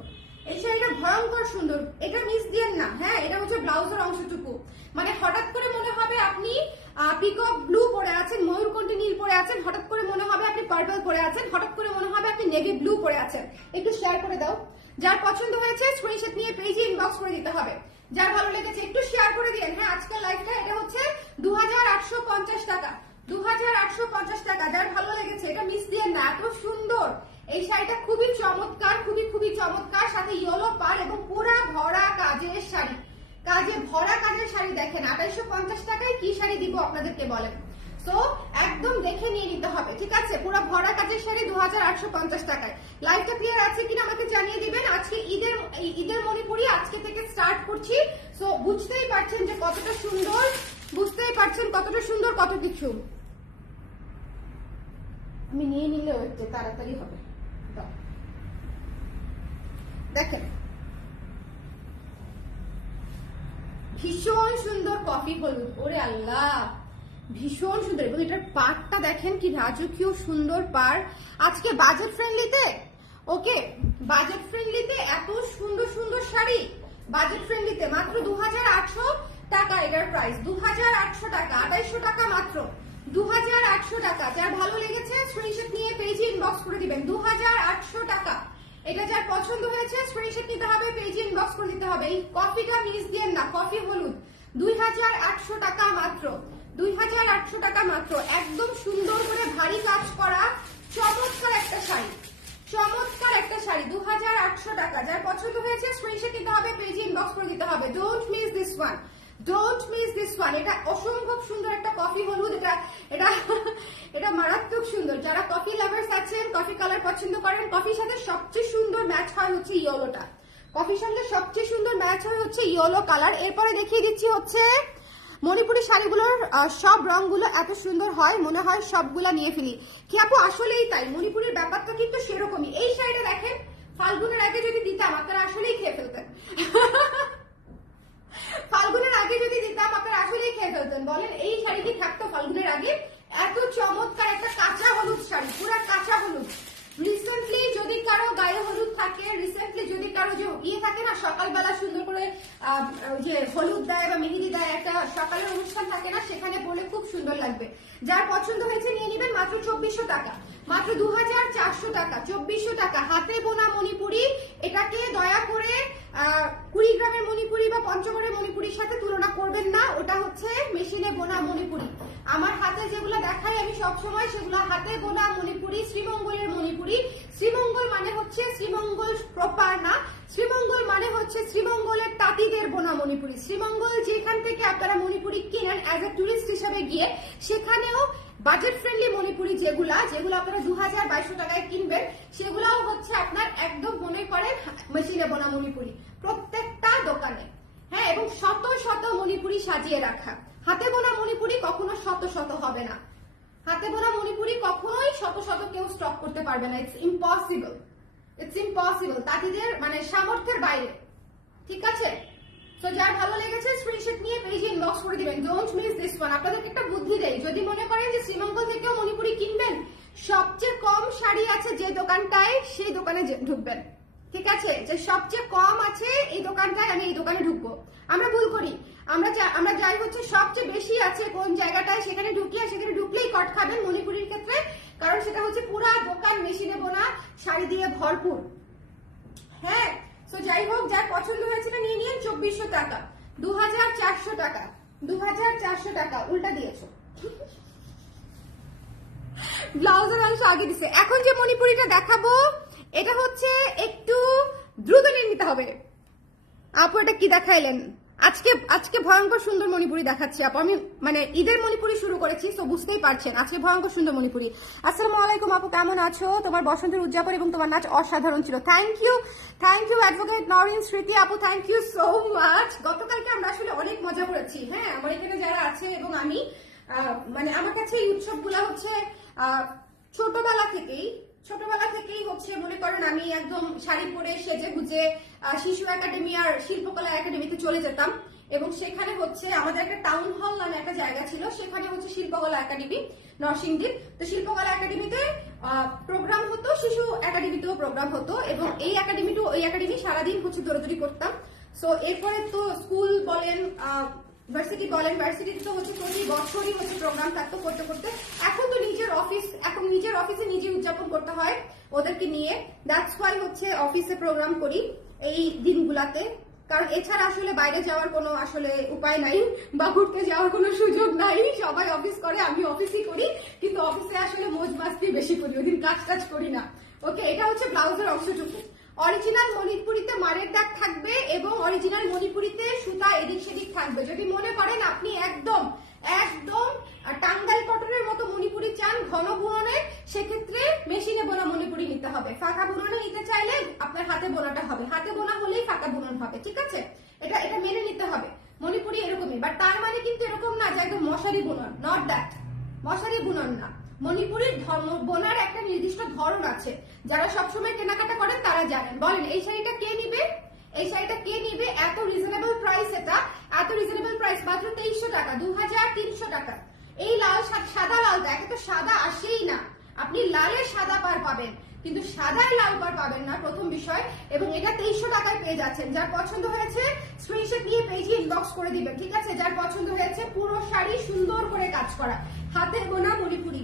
এই শাড়িটা ভয়ঙ্কর সুন্দর, এটা মিস দিয়েন না। হ্যাঁ, এটা হচ্ছে ব্লাউজের অংশটুকু, মানে হঠাৎ করে মনে হবে আপনি পিকক ব্লু পরে আছেন, ময়ূরকণ্ঠী নীল পরে আছেন, হঠাৎ করে মনে হবে আপনি পার্পল পরে আছেন, হঠাৎ করে মনে হবে আপনি নেভি ব্লু পরে আছেন। একটু শেয়ার করে দাও, যার পছন্দ হয়েছে স্ক্রিনশট নিয়ে পেজে ইনবক্স করে দিতে হবে, যার ভালো লেগেছে একটু শেয়ার করে দিন। হ্যাঁ, আজকের লাইভটা এটা হচ্ছে 2850 টাকা, 2850 টাকা, যার ভালো লেগেছে এটা মিস দিয়েন না, এত সুন্দর এই শাড়িটা, খুবই চমৎকার, খুবই চমৎকার, সাথে ইয়েলো পার এবং পুরা ভরা কাজের শাড়ি, কাজে ভরা কাজের শাড়ি। দেখেন 2850 টাকায় কি শাড়ি দিব আপনাদেরকে বলেন, সো একদম দেখে নিয়ে নিতে হবে, ঠিক আছে। পুরো ভরা কাজের শাড়ি 2850 টাকায়। লাইভটা ক্লিয়ার আছে কিনা আমাকে জানিয়ে দিবেন। আজকে ঈদের মণিপুরি আজকে থেকে স্টার্ট করছি, সো বুঝতেই পারছেন যে কতটা সুন্দর, বুঝতেই পারছেন কতটা সুন্দর, কত কিছু। আমি নিয়ে নিলে একটু তাড়াতাড়ি হবে। দেখেন ভীষণ সুন্দর কফি হলুদ, ওরে আল্লাহ ভীষণ সুন্দর, এবং এটার পাড়টা দেখেন কি রাজকীয় সুন্দর পাড়। আজকে বাজেট ফ্রেন্ডলিতে, ওকে বাজেট ফ্রেন্ডলিতে এত সুন্দর সুন্দর শাড়ি, বাজেট ফ্রেন্ডলিতে মাত্র 2800 টাকা, এটার প্রাইস 2800 টাকা, 2800 টাকা মাত্র, 2800 টাকা। যার ভালো লেগেছে স্ক্রিনশট নিয়ে পেজে ইনবক্স করে দিবেন, 2800 টাকা। এটা যার পছন্দ হয়েছে স্ক্রিনশট নিতে হবে, পেজে ইনবক্স করে দিতে হবে। এই কফিটা মিস দিয়েন না, কফি হলুদ 2800 টাকা মাত্র, 2800 টাকা মাত্র, একদম সুন্দর করে ভারী কাজ করা চমৎকার একটা শাড়ি, চমৎকার একটা শাড়ি, 2800 টাকা। যার পছন্দ হয়েছে স্ক্রিনশট নিতে হবে, পেজে ইনবক্স করে দিতে হবে। Don't miss this one, don't miss this one. এটা অসম্ভব সুন্দর একটা কফি হলুদ, এটা মারাত্মক সুন্দর। যারা কফি লাভার্স আছেন, কফি কালার পছন্দ করেন, কফির সাথে সবচেয়ে সুন্দর ম্যাচ হয় হচ্ছে ইয়েলোটা, কফির সঙ্গে সবচেয়ে সুন্দর ম্যাচ হয় হচ্ছে ইয়েলো কালার। এরপরে দেখিয়ে দিচ্ছি হচ্ছে মণিপুরি শাড়িগুলোর সব রংগুলো এত সুন্দর হয়, মনে হয় সবগুলা নিয়ে ফেলি। কি আপু আসলেই তাই, মণিপুরের ব্যাপারটা কিন্তু সেরকমই। এই শাড়িটা দেখেন ফাল্গুনের আগে যদি দিতাম আপনারা আসলেই খেয়ে ফেলতেন, ফাল্গুনের আগে যদি দিতাম আপনারা আসলেই খেয়ে ফেলতেন। বলেন এই শাড়ি কি থাকতো ফাল্গুনের আগে? এত চমৎকার একটা কাঁচা হলুদ শাড়ি, পুরো কাঁচা হলুদ। রিসেন্টলি যদি কারো গায়ে হলুদ থাকে, রিসেন্টলি যদি কারো যে ইয়ে থাকে না, সকালবেলা সুন্দর করে যে হলুদ দেয় বা মেহেদি দেয়, একটা সকালের অনুষ্ঠান থাকে না, সেখানে পরে খুব সুন্দর লাগবে। যার পছন্দ হয়েছে নিয়ে নেবেন, মাত্র 2400 টাকা, মাত্র 2400 টাকা, 2400 টাকা। হাতে বোনা মণিপুরি, এটাকে দয়া করে 20 গ্রামের মণিপুরি বা পঞ্চগড়ের মণিপুরির সাথে তুলনা করবেন না, ওটা হচ্ছে মেশিনে বোনা মণিপুরি। আমার হাতে যেগুলো দেখাই আমি সবসময়, সেগুলো হাতে বোনা মণিপুরি, শ্রীমঙ্গলের মণিপুরি। শ্রীমঙ্গল মানে হচ্ছে শ্রীমঙ্গল প্রপার না, শ্রীমঙ্গল মানে হচ্ছে শ্রীমঙ্গলের তাঁতিদের বোনা মণিপুরি। শ্রীমঙ্গল যেখান থেকে আপনারা মণিপুরি কিনেন অ্যাজ এ টুরিস্ট হিসাবে গিয়ে, সেখানেও বাজেট ফ্রেন্ডলি মণিপুরি যেগুলো আপনারা 2200 টাকায় কিনবেন, সেগুলাও হচ্ছে আপনার একদম মনে করেন মেশিনে বোনা মণিপুরি প্রত্যেকটা দোকানে। হ্যাঁ, এবং শত শত মণিপুরি সাজিয়ে রাখা। হাতে বোনা মণিপুরি কখনো শত শত হবে না, হাতে বোনা মণিপুরি কখনোই শত শত কেউ স্টক করতে পারবে না। ইটস ইম্পসিবল, ইটস ইম্পসিবল, তাঁতিদের মানে সামর্থ্যের বাইরে। ঠিক আছে, তো যার ভালো লেগেছে স্ক্রিনশট নিয়ে পেজে ইনবক্স করে দিবেন। Don't miss this one. আপনাদেরকে একটা বুদ্ধি দেই, যদি মনে করেন যে শ্রীমঙ্গল থেকেও মণিপুরি কিনবেন, সবচেয়ে কম শাড়ি আছে যে দোকানটায়, সেই দোকানে ঢুকবেন। ঠিক আছে, যে সবচেয়ে কম আছে এই দোকানটায়, আমি এই দোকানে ঢুকবো। আমরা ভুল করি, আমরা যাই হচ্ছে সবচেয়ে বেশি আছে কোন জায়গাটায়, সেখানে ঢুকি, আর সেখানে ঢুকলেই কট খাবেন মণিপুরির ক্ষেত্রে, কারণ সেটা হচ্ছে পুরা দোকান মেশিনে বোনা শাড়ি দিয়ে ভরপুর। হ্যাঁ, তো যাই হোক, যার পছন্দ হয়েছিল নিয়ে নিন। 2400 টাকা, 2400 টাকা, 2400 টাকা। উল্টা দিয়েছো, ব্লাউজের অংশ আগে দিছে। এখন যে মণিপুরিটা দেখাবো, এটা হচ্ছে একটু দ্রুত নিয়ে নিতে হবে। আপু এটা কি দেখাইলেন? আজকে ভয়ঙ্কর সুন্দর মণিপুরি দেখাচ্ছি আপু। আমি মানে ঈদের মণিপুরি শুরু করেছি, তো বুঝতেই পারছেন আজকে ভয়ঙ্কর সুন্দর মণিপুরি। আসসালামু আলাইকুম আপু, কেমন আছো? তোমার বসন্তের উদযাপন এবং তোমার নাচ অসাধারণ ছিল। থ্যাংক ইউ অ্যাডভোকেট নরিন স্মৃতি আপু, থ্যাংক ইউ সো মাচ। গতকালকে আমরা আসলে অনেক মজা করেছি। হ্যাঁ, আমার এখানে যারা আছে এবং আমি, মানে আমার কাছে এই উৎসবগুলা হচ্ছে ছোটবেলা থেকেই হচ্ছে মনে করেন আমি একদম শাড়ি পরে সেজে গুজে শিশু একাডেমি আর শিল্পকলা একাডেমিতে চলে যেতাম, এবং সেখানে হচ্ছে আমাদের একটা টাউন হল নামে একটা জায়গা ছিল, সেখানে হচ্ছে শিল্পকলা একাডেমি নরসিংদীর। তো শিল্পকলা একাডেমিতে প্রোগ্রাম হতো, শিশু একাডেমিতেও প্রোগ্রাম হতো, এবং এই একাডেমি সারাদিন হচ্ছে দৌড়াদৌড়ি করতাম। সো এরপরে তো স্কুল বলেন, ভার্সিটি বলেন, ভার্সিটিতে তো হচ্ছে প্রতি বছরই হচ্ছে প্রোগ্রাম থাকতো করতে করতে। এখন তো নিজের অফিসে নিজে উদযাপন করতে হয় ওদেরকে নিয়ে। দ্যাটস ওয়াই হচ্ছে অফিসে প্রোগ্রাম করি এই দিনগুলাতে, কারণ এছাড়া আসলে বাইরে যাওয়ার কোনো আসলে উপায় নাই বা ঘুরতে যাওয়ার কোনো সুযোগ নাই। সবাই অফিস করে, আমি অফিসই করি, কিন্তু অফিসে আসলে মোজ মাস্তি বেশি করি, ওদিন কাজ করি না। ওকে, এটা হচ্ছে ব্লাউজের অংশটুকু। অরিজিনাল মণিপুরিতে মারের দাগ থাকবে এবং অরিজিনাল মণিপুরিতে সুতা এদিক সেদিক থাকবে। যদি মনে করেন আপনি একদম টাঙ্গাইল কটনের মতো মণিপুরি চান ঘন বুননের, সেক্ষেত্রে মেশিনে বোনা মণিপুরি নিতে হবে। ফাঁকা বুননে নিতে চাইলে আপনার হাতে বোনাটা হবে, হাতে বোনা হলেই ফাঁকা বুনন হবে। ঠিক আছে, এটা মেনে নিতে হবে। মণিপুরি এরকমই, বাট তার মানে কিন্তু এরকম না যে একদম মশারি বুনন, নট দ্যাট, মশারি বুনন না। মণিপুরের বোনার একটা নির্দিষ্ট ধরন আছে, যারা সবসময় কেনাকাটা করেন তারা জানেন। বলেন এই শাড়িটা কে নিবে? এত রিজনেবল প্রাইস, এত রিজনেবল প্রাইস মাত্র 2300 টাকা, 2300 টাকা। এই লাল সাদা লালটা একে তো সাদা আসেই না, আপনি লালের সাদা পার পাবেন কিন্তু সাদায় লাল পার পাবেন না, প্রথম বিষয়। এবং এটা 2300 টাকায় পেয়ে যাচ্ছেন। যার পছন্দ হয়েছে স্ক্রিনশট নিয়ে পেজে ইনবক্স করে দিবেন। ঠিক আছে, যার পছন্দ হয়েছে, পুরো শাড়ি সুন্দর করে কাজ করা, হাতে বোনা মণিপুরি,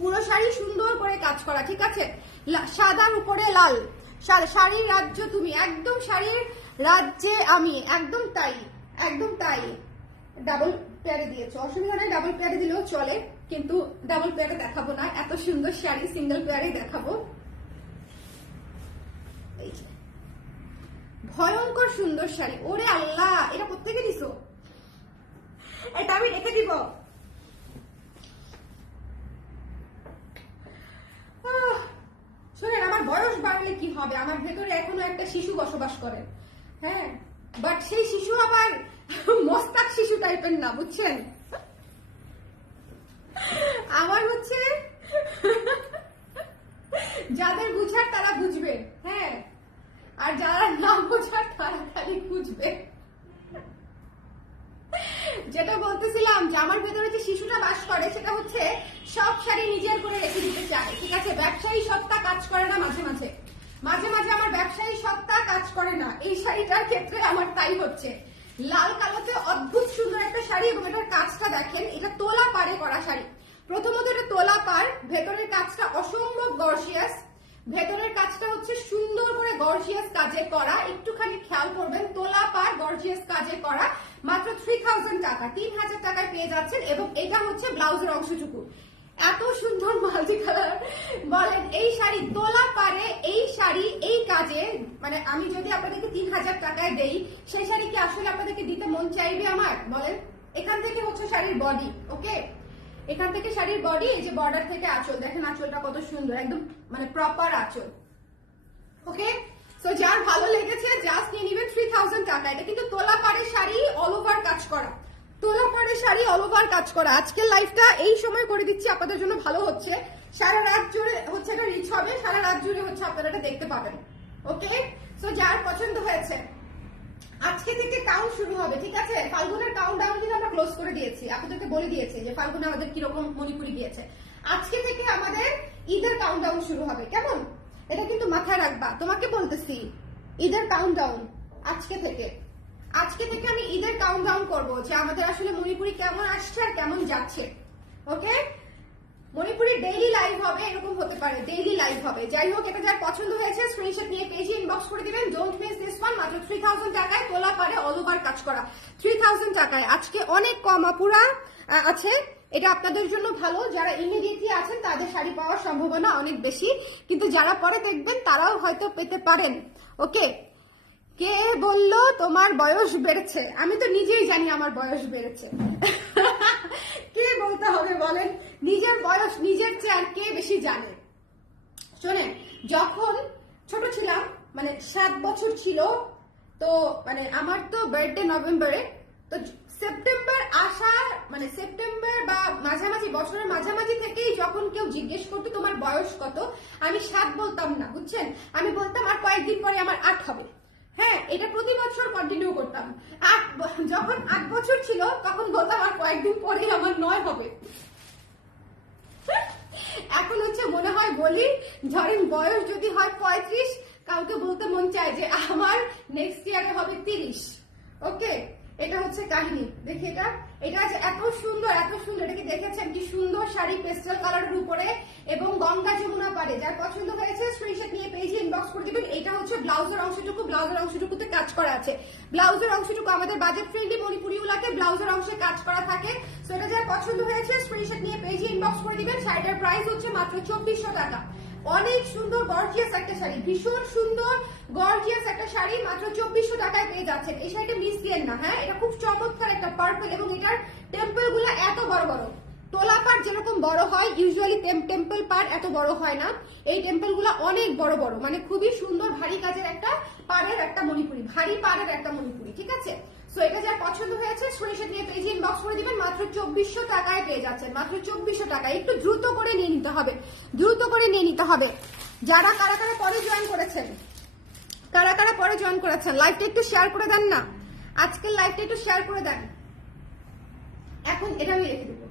পুরো শাড়ি সুন্দর করে কাজ করা। ঠিক আছে, সাদার উপরে লাল, শাড়ির রাজ্য তুমি, একদম শাড়ির রাজ্যে আমি, একদম তাই। ডাবল পেয়ারে দিয়েছো, অসুবিধা নেই, ডাবল পেয়ারে দিলেও চলে, কিন্তু ডাবল পেয়ারে দেখাবো না, এত সুন্দর শাড়ি সিঙ্গেল পেয়ারে দেখাবো। ভয়ঙ্কর সুন্দর শাড়ি, ওরে আল্লাহ, এটা প্রত্যেকে দিছো, এটা আমি রেখে দিব। শোনেন, আমার বয়স বাড়লে কি হবে, আমার ভেতরে এখনো একটা শিশু বসবাস করে। হ্যাঁ, বাট সেই শিশু আবার মস্তাক শিশু টাইপের না, বুঝছেন? আমার হচ্ছে যাদের বুঝার তারা বুঝবে, হ্যাঁ, আর যারা না বোঝার তারা খালি বুঝবে। যেটা বলতেছিলাম যে আমার ভেতরে যে শিশুটা বাস করে, সেটা হচ্ছে সব শাড়ি নিজের করে রেখে দিতে চায়, ঠিক আছে? ব্যবসায়ী সত্তা কাজ করে না মাঝে মাঝে, মাঝে মাঝে আমার ব্যবসায়ী সত্তা কাজ করে না। এই শাড়িটার ক্ষেত্রে আমার তাই হচ্ছে। লাল কালোতে অদ্ভুত সুন্দর একটা শাড়ি, এবং এটার কাজটা দেখেন, এটা তোলা পাড়ে করা শাড়ি। প্রথমত এটা তোলা পাড়, ভেতরের কাজটা অসম্ভব গর্জিয়াস, ভেতরের কাজটা হচ্ছে সুন্দর করে গর্জিয়াস কাজে করা। একটুখানি খেয়াল করবেন, তোলা পাড় গর্জিয়াস কাজে করা, মাত্র 3000 টাকা, 3000 টাকায় পেয়ে যাচ্ছেন। এবং এটা হচ্ছে ব্লাউজের অংশটুকু, এত সুন্দর মাল্টি কালার। বলেন এই শাড়ি তোলা পারে, এই শাড়ি এই কাজে, মানে আমি যদি আপনাদেরকে 3000 টাকায় দেই, সেই শাড়ি কি আসলে আপনাদেরকে দিতে মন চাইবে আমার? বলেন। এখান থেকে হচ্ছে শাড়ির বডি, ওকে, এখান থেকে শাড়ির বডি, এই যে বর্ডার থেকে আঁচল, দেখেন আঁচলটা কত সুন্দর, একদম মানে প্রপার আঁচল, ওকে। সো যার ভালো লেগেছে জাস্ট নিয়ে নিবেন 3000 টাকা। এটা কিন্তু তোলা পাড়ের শাড়ি, অল ওভার কাজ করা, তোলা পাড়ের শাড়ি, অল ওভার কাজ করা। আজকের লাইফটা এই সময় করে দিচ্ছি, আপনাদের জন্য ভালো হচ্ছে। সারা রাত জুড়ে হচ্ছে এটা রিচ হবে, সারা রাত জুড়ে হচ্ছে আপনারা এটা দেখতে পাবেন, ওকে। সো যার পছন্দ হয়েছে, আজকে থেকে কাউন্ট শুরু হবে, ঠিক আছে? ফাল্গুনের কাউন্টডাউন কিন্তু আমরা ক্লোজ করে দিয়েছি, আপনাদেরকে বলে দিয়েছি যে ফাল্গুনে আমাদের কিরকম মণিপুরি গিয়েছে। আজকে থেকে আমাদের ঈদের কাউন্টডাউন শুরু হবে, কেমন? এটা কিন্তু মাথায় রাখবা, তোমাকে বলতেছি ঈদের কাউন্টডাউন আজকে থেকে। আজকে থেকে আমি ঈদের কাউন্টডাউন করবো যে আমাদের আসলে মণিপুরি কেমন আসছে আর কেমন যাচ্ছে, ওকে। মণিপুরি ডেইলি লাইভ হবে, এরকম হতে পারে ডেইলি লাইভ হবে। যাই হোক, এটা যার পছন্দ হয়েছে স্ক্রিনশট নিয়ে পেজে ইনবক্স করে দিবেন। Don't miss this one. মাত্র 3000 টাকায় তোলা পারে, অল ওভার কাজ করা, 3000 টাকায়। আজকে অনেক কম আপুরা আছে, এটা আপনাদের জন্য ভালো। যারা ইমিডিয়েটলি আছেন তাদের শাড়ি পাওয়ার সম্ভাবনা অনেক বেশি, কিন্তু যারা পরে দেখবেন তারাও হয়তো পেতে পারেন, ওকে। কে বললো তোমার বয়স বেড়েছে? আমি তো নিজেই জানি আমার বয়স বেড়েছে। কে বলতে হবে বলেন? নিজের বয়স নিজের চেয়ে আর কে বেশি জানে? শোনেন, যখন ছোট ছিলাম, মানে 7 বছর ছিল, তো মানে আমার তো বার্থডে নভেম্বরে, তো সেপ্টেম্বর আসা, মানে সেপ্টেম্বর বা মাঝামাঝি, বছরের মাঝামাঝি থেকেই যখন কেউ জিজ্ঞেস করতো তোমার বয়স কত, আমি 7 বলতাম না, বুঝছেন? আমি বলতাম আর কয়েকদিন পরে আমার 8 হবে। হ্যাঁ, এটা প্রতি বছর কন্টিনিউ করতাম। যখন 8 বছর ছিল তখন বলতাম আর কয়েকদিন পরে আমার 9 হবে। এখন হচ্ছে মনে হয় বলি, ধরেন বয়স যদি হয় 35, কাউকে বলতে মন চায় যে আমার নেক্সট ইয়ারে হবে 30, ওকে। এটা হচ্ছে কাহিনী। দেখি এটা, এটা আছে এত সুন্দর, এত সুন্দর। এটা কি দেখেছেন কি সুন্দর শাড়ি, পেস্টেল কালারের উপরে এবং গঙ্গা যমুনা পারে। যার পছন্দ হয়েছে স্ক্রিনশট নিয়ে পেজে ইনবক্স করে দিবেন। এটা হচ্ছে ব্লাউজের অংশটুকু, ব্লাউজের অংশটুকুতে কাজ করা আছে। ব্লাউজের অংশটুকু আমাদের বাজেট ফ্রেন্ডলি মণিপুরিগুলাতে ব্লাউজের অংশে কাজ করা থাকে। সো এটা যার পছন্দ হয়েছে স্ক্রিনশট নিয়ে পেজে ইনবক্স করে দিবেন। শাড়িটার প্রাইস হচ্ছে মাত্র 2400 টাকা। অনেক সুন্দর গর্জিয়াস একটা শাড়ি, ভীষণ সুন্দর গর্জিয়াস একটা শাড়ি, মাত্র 2400 টাকায় পেয়ে যাচ্ছেন। এই শাড়িটা মিস দিয়েন না, হ্যাঁ। এটা খুব চমৎকার একটা পার্পল, এবং এটার টেম্পল গুলো এত বড় বড়। তোলা পাড় যেরকম বড় হয়, ইউজুয়ালি টেম্পল পাড় এত বড় হয় না। এই টেম্পল গুলো অনেক বড় বড়, মানে খুবই সুন্দর ভারী কাজের একটা পাড়ের একটা মণিপুরি, ভারী পাড়ের একটা মণিপুরি, ঠিক আছে? সো এটা যার পছন্দ হয়েছে স্ক্রিনশট নিয়ে পেজে ইনবক্স করে দিবেন। মাত্র 2400 টাকায় পেয়ে যাচ্ছেন, মাত্র 2400 টাকায়। একটু দ্রুত করে নিয়ে নিতে হবে, দ্রুত করে নিয়ে নিতে হবে। যারা কারা কারা পরে জয়েন করেছেন, কারা কারা পরে জয়েন করেছেন, লাইভটা একটু শেয়ার করে দেন না, আজকের লাইভটা একটু শেয়ার করে দেন। এখন এটা আমি রেখে দেবো,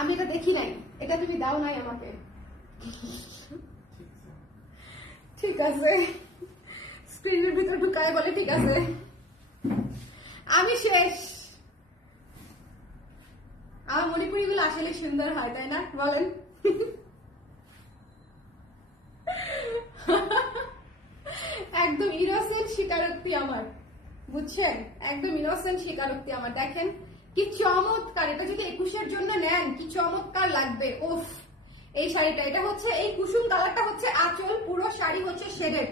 আমি এটা দেখি নাই, এটা তুমি দাও নাই আমাকে, ঠিক আছে? স্ক্রিনের ভিতর ঢুকায় বলে ঠিক আছে, আমি শেষ। আমার মণিপুরি গুলো আসলে সুন্দর হয়, তাই না বলেন? একদম ইনোসেন্ট স্বীকারোক্তি আমার, বুঝছেন? একদম ইনোসেন্ট স্বীকারোক্তি আমার। দেখেন কি চমৎকার, এটা যদি 21-এর জন্য নেন কি চমৎকার লাগবে। উফ, এই শাড়িটা, এটা হচ্ছে এই কুসুম কালারটা হচ্ছে আঁচল, পুরো শাড়ি হচ্ছে শেডেড,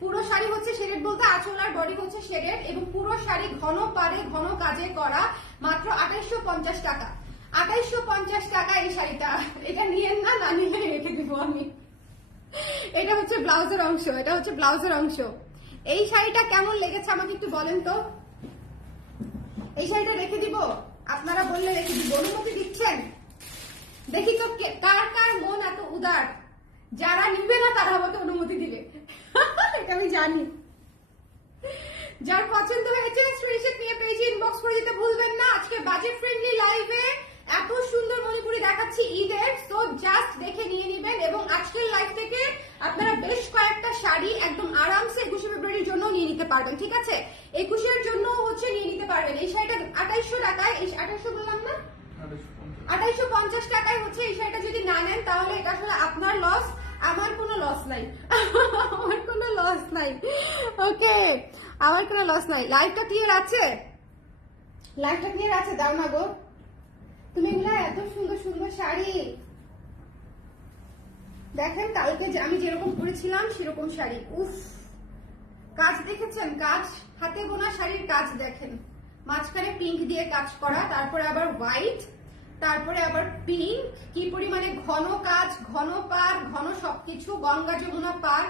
পুরো শাড়ি হচ্ছে শেডেড বলতে আঁচল আর বডি হচ্ছে শেডেড, এবং পুরো শাড়ি ঘন পাড়ে ঘন কাজে করা, মাত্র 2850 টাকা। 2850 টাকা এই শাড়িটা। এটা নিয়েন না, না নিয়ে রেখে দিব আমি। এটা হচ্ছে ব্লাউজের অংশ, এটা হচ্ছে ব্লাউজের অংশ। এই শাড়িটা কেমন লেগেছে আমাকে একটু বলেন তো। এই শাড়িটা রেখে দিব, আপনারা বললে রেখে দিব, অনুমতি দিচ্ছেন? দেখি তো কার কার মন এত উদার, যারা নিবে না তারা আমাকে অনুমতি দিবে। এটা আমি জানি। যার পছন্দ হয়েছে স্ক্রিনশট নিয়ে পেজে ইনবক্স করে দিতে ভুলবেন না। আজকে বাজেট এই শাড়িটা 2800 টাকায়, এই 2800 বললাম না, 2850 টাকায় হচ্ছে এই শাড়িটা যদি না নেন তাহলে এটা আসলে আপনার লস, আমার কোনো লস নাই। আমার কোনো লস নাই, ওকে, আমার কোনো লস নাই। লাইভটা ক্লিয়ার আছে? লাইভটা ক্লিয়ার আছে? দাও না গো তুমি, এগুলা এত সুন্দর সুন্দর শাড়ি দেখেন, কালকে আমি যেরকম পরেছিলাম সেরকম শাড়ি। উফ, কাজ দেখেছেন? কাজ, হাতে বোনা শাড়ির কাজ দেখেন, মাঝখানে পিঙ্ক দিয়ে কাজ করা, তারপরে আবার হোয়াইট, তারপরে আবার পিঙ্ক, কি পরিমাণে ঘন কাজ, ঘন পার, ঘন সবকিছু, গঙ্গা যমুনা পার।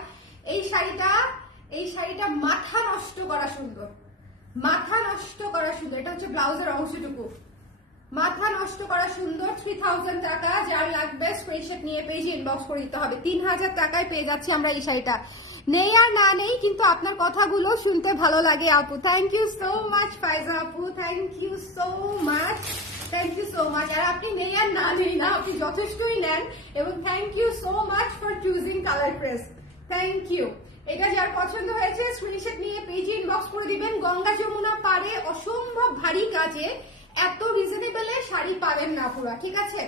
এই শাড়িটা মাথা নষ্ট করা সুন্দর, মাথা নষ্ট করা সুন্দর। এটা হচ্ছে ব্লাউজের অংশটুকু, মাথা নষ্ট করা সুন্দর। 3000 টাকা, যার লাগবে স্ক্রিনশট নিয়ে পেজে ইনবক্স করে দিতে হবে। 3000 টাকায় পেয়ে যাচ্ছি আমরা এই শাড়িটা। নেই আর না নেই, কিন্তু আপনার কথাগুলো শুনতে ভালো লাগে আপু। Thank you so much Faiza আপু, thank you so much, thank you so much. আর আপনি নেই আর না নেই না, আপনি যথেষ্টই নেন, এবং thank you so much for choosing colour press, thank you. এটা যার পছন্দ হয়েছে স্ক্রিনশট নিয়ে পেজে ইনবক্স করে দিবেন। গঙ্গা যমুনা পারে অসম্ভব ভারী কাজে এত রিজনেবলে শাড়ি পাবেন না পুরা, ঠিক আছে?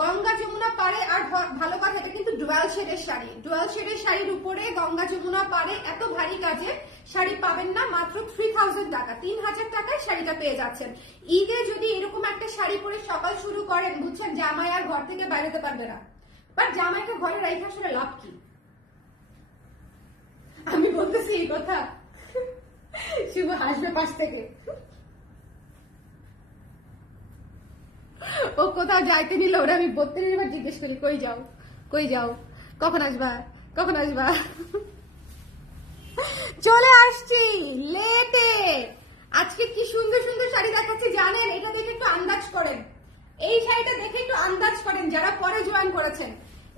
গঙ্গা যমুনা পারে, আর ভালো কথা, এটা কিন্তু ডুয়াল শেডের শাড়ি, ডুয়াল শেডের শাড়ির উপরে গঙ্গা যমুনা পারে এত ভারী কাজে শাড়ি পাবেন না। মাত্র 3000 টাকা, 3000 টাকায় শাড়িটা পেয়ে যাচ্ছেন। ঈদে যদি এরকম একটা শাড়ি পরে সকাল শুরু করেন, বুঝছেন, জামাই আর ঘর থেকে বাইরেতে পারবে না। বাট জামাইকে ঘরে রাইখে আসলে লাভ কি? আমি বলতেছি এই কথা, শুভ হাসবে পাশ থেকে। ও কোথাও যাইতে নিল, ওরা আমি 32 বার জিজ্ঞেস করি, কই যাও, কই যাও, কখন আসবা, কখন আসবা? চলে আসছি লেটে। আজকে কি সুন্দর সুন্দর শাড়ি দেখাচ্ছি জানেন? এটা দেখে একটু আন্দাজ করেন, এই শাড়িটা দেখে একটু আন্দাজ করেন যারা পরে জয়েন করেছেন।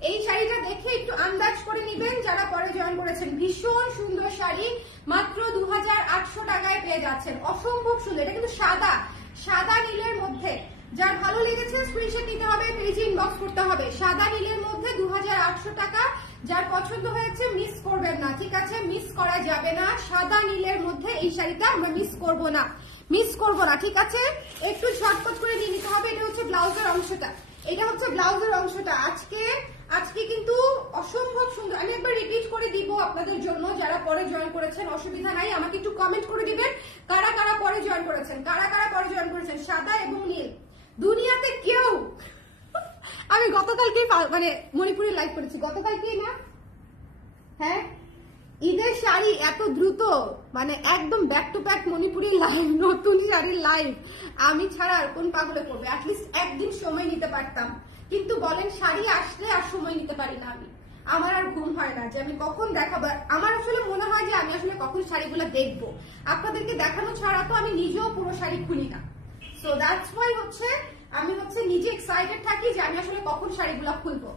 এই শাড়িটা দেখে একটু আন্দাজ করে নিবেন যারা পরে জয়েন করেছেন। ভীষণ সুন্দর শাড়ি, মাত্র 2800 টাকায় পেয়ে যাচ্ছেন। অসম্ভব সুন্দর, এটা কিন্তু সাদা, সাদা নীলের মধ্যে। যার ভালো লেগেছে স্ক্রিনশট নিতে হবে, পেজে ইনবক্স করতে হবে। সাদা নীলের মধ্যে 2800 টাকা, যার পছন্দ হয়েছে মিস করবেন না, ঠিক আছে? মিস করা যাবে না। সাদা নীলের মধ্যে এই শাড়িটা আমরা মিস করব না, মিস করব না, ঠিক আছে? একটু ঝটপট করে নিয়ে নিতে হবে। এটা হচ্ছে ব্লাউজের অংশটা, এটা হচ্ছে ব্লাউজের অংশটা। আজকে কিন্তু অসম্ভব সুন্দর। আমি একবার রিপিট করে দিব আপনাদের জন্য, যারা পরে জয়েন করেছেন অসুবিধা নাই, আমাকে একটু কমেন্ট করে দিবেন কারা কারা পরে জয়েন করেছেন, কারা কারা পরে জয়েন করেছেন। সাদা এবং নীল, দুনিয়াতে কেউ, আমি গতকালকেই মানে মণিপুরি লাইভ করেছি, গতকালকেই না, হ্যাঁ, ঈদের শাড়ি এত দ্রুত, মানে একদম back to back Manipuri live, নতুন শাড়ির লাইভ। আমি ছাড়া আর কোন পাগলে করবে? অ্যাটলিস্ট একদিন সময় নিতে পারতাম, কিন্তু বলেন শাড়ি আসলে আর সময় নিতে পারি না আমি। আমার আর ঘুম হয় না যে আমি কখন দেখাবো। আমার আসলে মনে হয় যে আমি আসলে কখন শাড়িগুলো দেখবো। আপনাদেরকে দেখানো ছাড়া তো আমি নিজেও পুরো শাড়ি খুলি না। সো দ্যাটস ওয়াই হচ্ছে আমি নিজে এক্সাইটেড থাকি যে আমি আসলে কখন শাড়িগুলো খুলবো।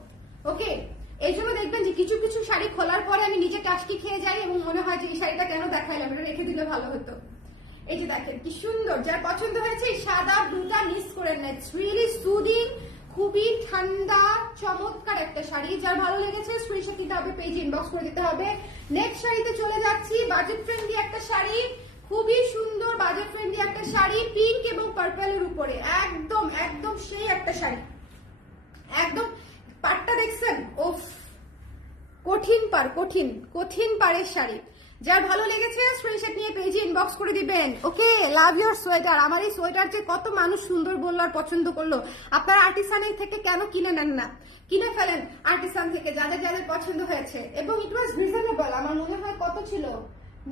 ওকে, এই জন্য দেখবেন যে কিছু কিছু শাড়ি খোলার পরে আমি নিজে টাস্কি খেয়ে যাই এবং মনে হয় যে এই শাড়িটা কেন দেখাইলাম, এটা রেখে দিলে ভালো হতো। এই যে দেখেন কি সুন্দর, যার পছন্দ হয়েছে এই সাদা ব্লুটা মিস করেন না। ইটস রিয়েলি সুদিং, খুবই ঠান্ডা চমৎকার একটা শাড়ি। যার ভালো লেগেছে স্ক্রিনশট দিতে হবে, পেজ ইনবক্স করে দিতে হবে। নেক্সট শাড়িতে চলে যাচ্ছি, বাজেট ফ্রেন্ডলি একটা শাড়ি, খুবই সুন্দর বাজেট ফ্রেন্ডলি একটা শাড়ি, পিঙ্ক এবং পার্পলের উপরে, একদম একদম সেই একটা শাড়ি। একদম পাড়টা দেখছেন? ওফ, কঠিন পার, কঠিন কঠিন পাড়ের শাড়ি। যার ভালো লেগেছে স্ক্রিনশট নিয়ে পেজে ইনবক্স করে দিবেন। ওকে, লাভ ইউর সোয়েটার। আমার এই সোয়েটার যে কত মানুষ সুন্দর বললো আর পছন্দ করলো। আপনারা আর্টিসানের থেকে কেন কিনে নেন না? কিনে ফেলেন আর্টিসান থেকে, যাদের যাদের পছন্দ হয়েছে। এবং ইট ওয়াজ রিজনেবল, আমার মনে হয় কত ছিল,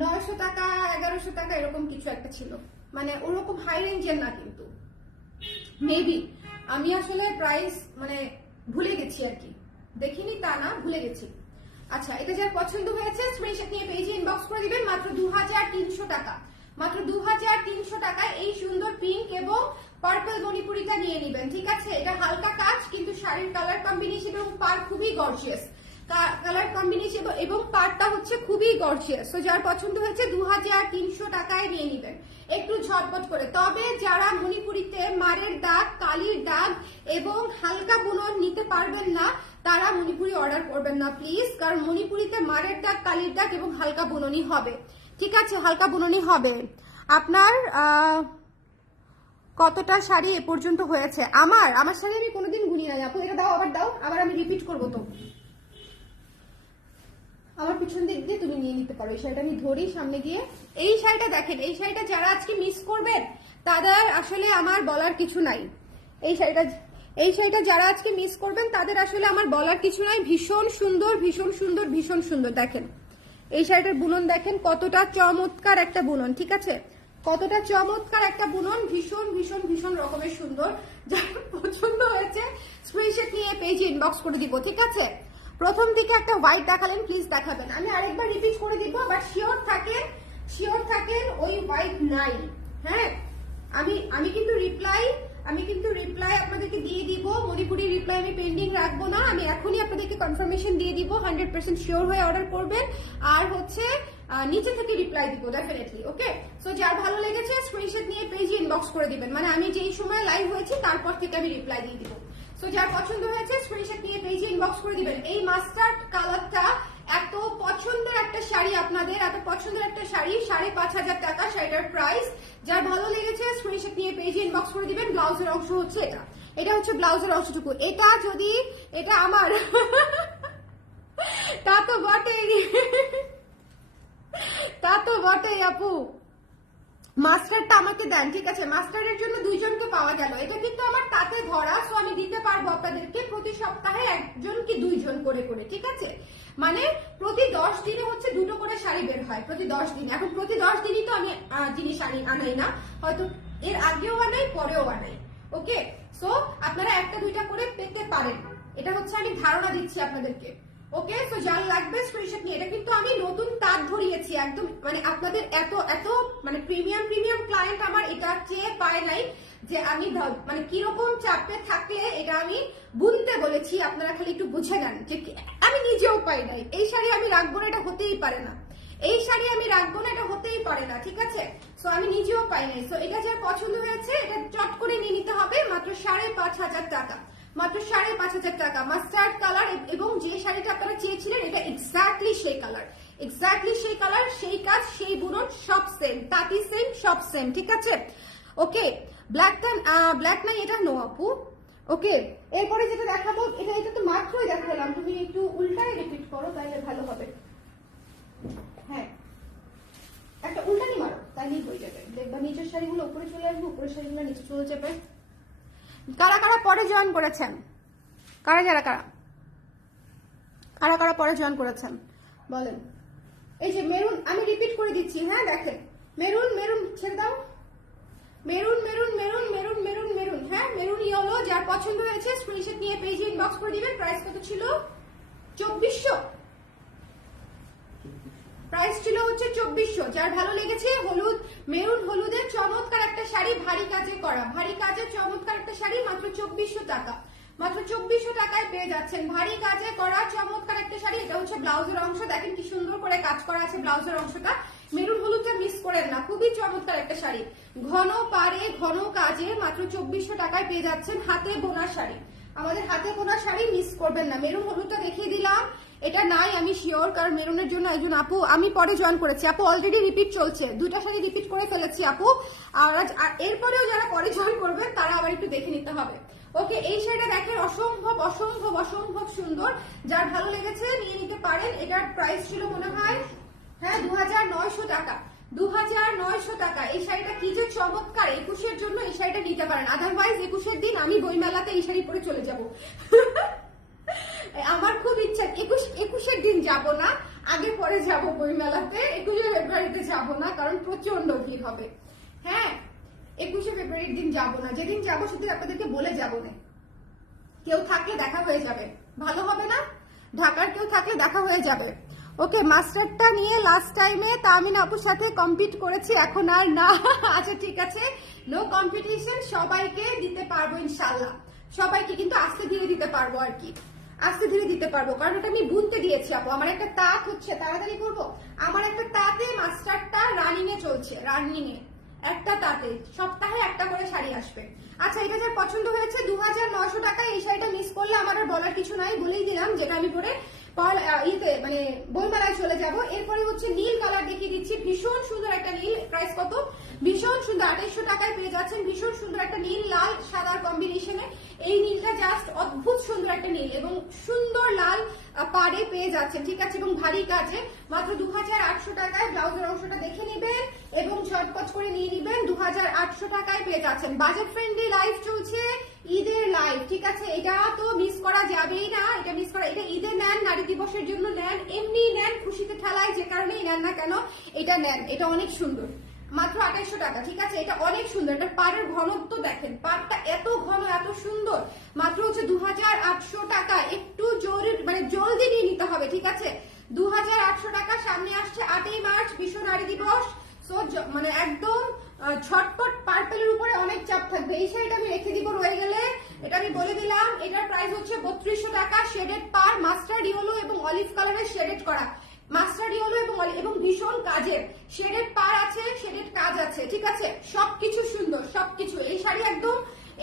900 টাকা 1100 টাকা এরকম কিছু একটা ছিল, মানে ওরকম হাই রেঞ্জের না, কিন্তু মেবি আমি আসলে প্রাইস মানে ভুলে গেছি আর কি, দেখিনি তা না, ভুলে গেছি। আচ্ছা, এটা যার পছন্দ হয়েছে স্ক্রিনশট নিয়ে পেজে ইনবক্স করে দিবেন। মাত্র 2300 টাকা, মাত্র 2300 টাকায় এই সুন্দর পিঙ্ক এবং পার্পল মণিপুরিটা নিয়ে নেবেন, ঠিক আছে? এটা হালকা কাজ, কিন্তু শাড়ির কালার কম্বিনেশন এবং পার খুবই গর্জিয়াস, কালার কম্বিনেশন এবং পার্টটা হচ্ছে খুবই গর্জিয়াস। তো যার পছন্দ হয়েছে 2300 টাকায় নিয়ে নেবেন একটু ঝটপট করে। তবে যারা মণিপুরিতে মারের দাগ, কালির দাগ এবং হালকা বুনন নিতে পারবেন না, তারা মণিপুরি অর্ডার করবেন না প্লিজ, কারণ মণিপুরিতে মারের দাগ, কালির দাগ এবং হালকা বুননি হবে, ঠিক আছে? হালকা বুননি হবে। আপনার কতটা শাড়ি এ পর্যন্ত হয়েছে? আমার শাড়ি আমি কোনোদিন গুনি নাই আপু। এটা দাও, আবার দাও, আবার আমি রিপিট করবো তো। আমার পিছন দিক দিয়ে তুমি নিয়ে নিতে পারো। এই শাড়িটা আমি ধরি সামনে দিয়ে। এই শাড়িটা দেখেন, এই শাড়িটা যারা আজকে মিস করবেন তাদের আসলে আমার বলার কিছু নাই। এই শাড়িটা যারা আজকে মিস করবেন তাদের আসলে আমার বলার কিছু নাই। ভীষণ সুন্দর, ভীষণ সুন্দর, ভীষণ সুন্দর। দেখেন এই শাড়িটার বুনন দেখেন কতটা চমৎকার একটা বুনন, ঠিক আছে? কতটা চমৎকার একটা বুনন, ভীষণ ভীষণ ভীষণ রকমের সুন্দর। যার পছন্দ হয়েছে স্ক্রিনশট নিয়ে পেজে ইনবক্স করে দিব, ঠিক আছে? প্রথম দিকে একটা হোয়াইট দেখালেন, প্লিজ দেখাবেন। আমি আরেকবার রিপিট করে দিব, বাট শিওর থাকেন ওই হোয়াইট নাই। হ্যাঁ, আমি কিন্তু রিপ্লাই আপনাদেরকে দিয়ে দিব। মণিপুরি রিপ্লাই আমি পেন্ডিং রাখবো না, আমি এখনই আপনাদেরকে কনফার্মেশন দিয়ে দিব। 100% শিওর হয়ে অর্ডার করবেন, আর হচ্ছে নিচে থেকে রিপ্লাই দিব ডেফিনেটলি। ওকে, সো যার ভালো লেগেছে স্ক্রিনশট নিয়ে পেজে ইনবক্স করে দিবেন, মানে আমি যেই সময় লাইভ হয়েছি তারপর থেকে আমি রিপ্লাই দিয়ে দিব। সো যার পছন্দ হয়েছে স্ক্রিনশট নিয়ে পেজে ইনবক্স করে দিবেন। এই মাস্টার্ড কালারটা এত পছন্দের একটা শাড়ি, আপনাদের এত পছন্দের একটা শাড়ি, 5,500 টাকা শাড়িটার প্রাইস। যার ভালো লেগেছে স্ক্রিনশট নিয়ে পেজে ইনবক্স করে দিবেন। ব্লাউজের অংশ হচ্ছে এটা হচ্ছে ব্লাউজের অংশটুকু। এটা আমার তা তো বটেই আপু। মাস্টারটা আমাকে দেন, ঠিক আছে? মাস্টারের জন্য 2 জনকে পাওয়া গেল। এটা কিন্তু আমার তাতে ধরা, সো আমি দিতে পারবো আপনাদেরকে প্রতি সপ্তাহে 1জন কি 2 জন করে, ঠিক আছে? মানে প্রতি 10 দিনে হচ্ছে 2টো করে শাড়ি বের হয়, প্রতি 10 দিন। এখন প্রতি 10 দিনই তো আমি জিনিস আনাই না, হয়তো এর আগেও আনাই, পরেও আনাই। ওকে, সো আপনারা 1টা 2টা করে পেতে পারেন, এটা হচ্ছে আমি ধারণা দিচ্ছি আপনাদেরকে। ওকে, সো যার লাগবে স্ক্রিনশট নিয়ে। এটা কিন্তু আমি নতুন তাঁত ধরিয়েছি একদম, মানে আপনাদের এত মানে প্রিমিয়াম ক্লায়েন্ট আমার এটা চেয়ে পায় নাই যে আমি মানে কিরকম চাপে থাকলে এটা আমি বুনতে বলেছি। আপনারা খালি একটু বুঝে নেন যে আমি নিজেও পাই নাই। এই শাড়ি আমি রাখবো না, এটা হতেই পারে না। এই শাড়ি আমি রাখবো না, এটা হতেই পারে না, ঠিক আছে? সো আমি নিজেও পাই নাই। সো এটা যার পছন্দ হয়েছে এটা চট করে নিয়ে নিতে হবে, মাত্র 5,500 টাকা, মাত্র 5,500 টাকা। মাস্টার্ড কালার, এবং যে শাড়িটা আপনারা চেয়েছিলেন এটা এক্স্যাক্টলি সেই কালার, সেই কাজ, সেই বুনন, সব সেম, তাঁতি সেম, সব সেম, ঠিক আছে? ওকে, ব্ল্যাক নাই, এটা নো আপু। ওকে, এরপরে যেটা দেখাবো এটা তো মাত্রই দেখালাম, তুমি একটু উল্টায় রিপিট করো তাহলে ভালো হবে। হ্যাঁ, একটা উল্টানি মারো তাহলেই হয়ে যাবে, দেখবা নিচের শাড়িগুলো উপরে চলে আসবে, উপরের শাড়িগুলো নিচে চলে যাবে। কারা পরে জয়েন করেছেন? কারা পরে জয়েন করেছেন বলেন। এই যে মেরুন, আমি রিপিট করে দিচ্ছি। হ্যাঁ দেখেন, মেরুন ছেড়ে দাও, মেরুন। হ্যাঁ, মেরুন ইয়েলো। যার পছন্দ হয়েছে স্ক্রিনশট নিয়ে পেজে ইনবক্স করে দিবেন। প্রাইস কত ছিল? 2400। প্রাইস ছিল হচ্ছে 2400। যার ভালো লেগেছে হলুদ, মেরুন হলুদের চমৎকার একটা শাড়ি, ভারী কাজে করা, ভারী কাজে চমৎকার একটা শাড়ি, মাত্র 2400 টাকা, মাত্র 2400 টাকায় পেয়ে যাচ্ছেন ভারী কাজে করা চমৎকার একটা শাড়ি। এটা হচ্ছে ব্লাউজের অংশ, দেখেন কি সুন্দর করে কাজ করা আছে ব্লাউজের অংশটা। মেরুন হলুদটা মিস করেন না, খুবই চমৎকার একটা শাড়ি, ঘন পাড়ে ঘন কাজে, মাত্র 2400 টাকায় পেয়ে যাচ্ছেন হাতে বোনা শাড়ি। আমাদের হাতে বোনা শাড়ি মিস করবেন না। মেরুন হলুদটা দেখিয়ে দিলাম, এটা নাই আমি শিওর, কারণ মেরুনের জন্য একজন আপু আমি পরে জয়েন করেছি। আপু অলরেডি রিপিট চলছে, 2টা শাড়ি রিপিট করে ফেলেছি আপু। আর এরপরেও যারা পরে জয়েন করবেন তারা আবার একটু দেখে নিতে হবে। ওকে, এই শাড়িটা দেখেন অসম্ভব সুন্দর। যার ভালো লেগেছে নিয়ে নিতে পারেন। এটার প্রাইস ছিল মনে হয় 2900 টাকা, 2900 টাকা। এই শাড়িটা কি যে চমৎকার, 21-এর জন্য এই শাড়িটা নিতে পারেন। আদারওয়াইজ 21-এর দিন আমি বইমেলাতে এই শাড়ি পরে চলে যাব। আমার খুব ইচ্ছা 21-এর দিন যাব না, আগে পরে যাব বইমেলাতে। 21শে ফেব্রুয়ারিতে যাব না, কারণ প্রচন্ড ভিড় হবে। হ্যাঁ, 21শে ফেব্রুয়ারির দিন যাব না, যেদিন যাবো সেদিন আপনাদেরকে বলে যাবো না। কেউ থাকলে দেখা হয়ে যাবে, ভালো হবে না? ঢাকার কেউ থাকলে দেখা হয়ে যাবে। ওকে, মাস্টারটা নিয়ে লাস্ট টাইমে তামিন আপুর সাথে কম্পিট করেছি, এখন আর না। আচ্ছা ঠিক আছে, নো কম্পিটিশন, সবাইকে দিতে পারবো ইনশাল্লাহ, সবাইকে, কিন্তু আস্তে ধীরে দিতে পারবো আর কি, আস্তে ধীরে দিতে পারবো, কারণ এটা আমি বুনতে দিয়েছি আপু। আমার একটা তাঁত হচ্ছে, তাড়াতাড়ি করবো। আমার একটা তাঁতে মাস্টারটা রানিং এ চলছে, রানিং এ একটা তাঁতে সপ্তাহে 1টা করে শাড়ি আসবে। আচ্ছা, এটা যার পছন্দ হয়েছে 2900 টাকায় এই শাড়িটা মিস করলে আমার আর বলার কিছু নাই, বলেই দিলাম, যেটা আমি পরে মানে বইমেলায় চলে যাব। এরপরে হচ্ছে নীল কালার দেখিয়ে দিচ্ছি, ভীষণ সুন্দর একটা নীল। প্রাইস কত? ভীষণ সুন্দর, 2800 টাকায় পেয়ে যাচ্ছেন ভীষণ সুন্দর একটা নীল, লাল সাদার কম্বিনেশনে। এই নীলটা জাস্ট অদ্ভুত সুন্দর একটা নীল এবং সুন্দর লাল পাড়ে পেয়ে যাচ্ছেন, ঠিক আছে, এবং ভারী কাজে মাত্র 2800 টাকায়। ব্লাউজের অংশটা দেখে নেবেন এবং ঝটপট করে নিয়ে নেবেন, 2800 টাকায় পেয়ে যাচ্ছেন। বাজেট ফ্রেন্ডলি লাইভ চলছে, ঈদের লাইভ, ঠিক আছে, এটা তো মিস করা যাবেই না, এটা মিস করা, এটা ঈদে নেন, নারী দিবসের জন্য নেন, এমনি নেন, খুশিতে ঠেলায়, যে কারণেই নেন না কেন এটা নেন, এটা অনেক সুন্দর, মাত্র 2800 টাকা, ঠিক আছে, এটা অনেক সুন্দর। এটা পাড়ের ঘনত্ব দেখেন, পাড়টা এত ঘন এত সুন্দর, মাত্র হচ্ছে 2800 টাকা। একটু জোরে মানে জলদি নিয়ে নিতে হবে, ঠিক আছে, 2800 টাকা। সামনে আসছে 8ই মার্চ বিশ্ব নারী দিবস, সো মানে একদম ঝটপট পার্পেলের উপরে অনেক চাপ থাকবে। এই শাড়িটা আমি রেখে দিব, রয়ে গেলে এটা আমি বলে দিলাম। এটার প্রাইস হচ্ছে 3200 টাকা। শেডেড পার, মাস্টার্ড ইয়েলো এবং অলিভ কালারের শেডেড করা, মাস্টার্ড ইয়েলো এবং ভীষণ কাজের, শেডেড পার আছে, শেডেড কাজ আছে, ঠিক আছে, সবকিছু সুন্দর, সবকিছু। এই শাড়ি একদম,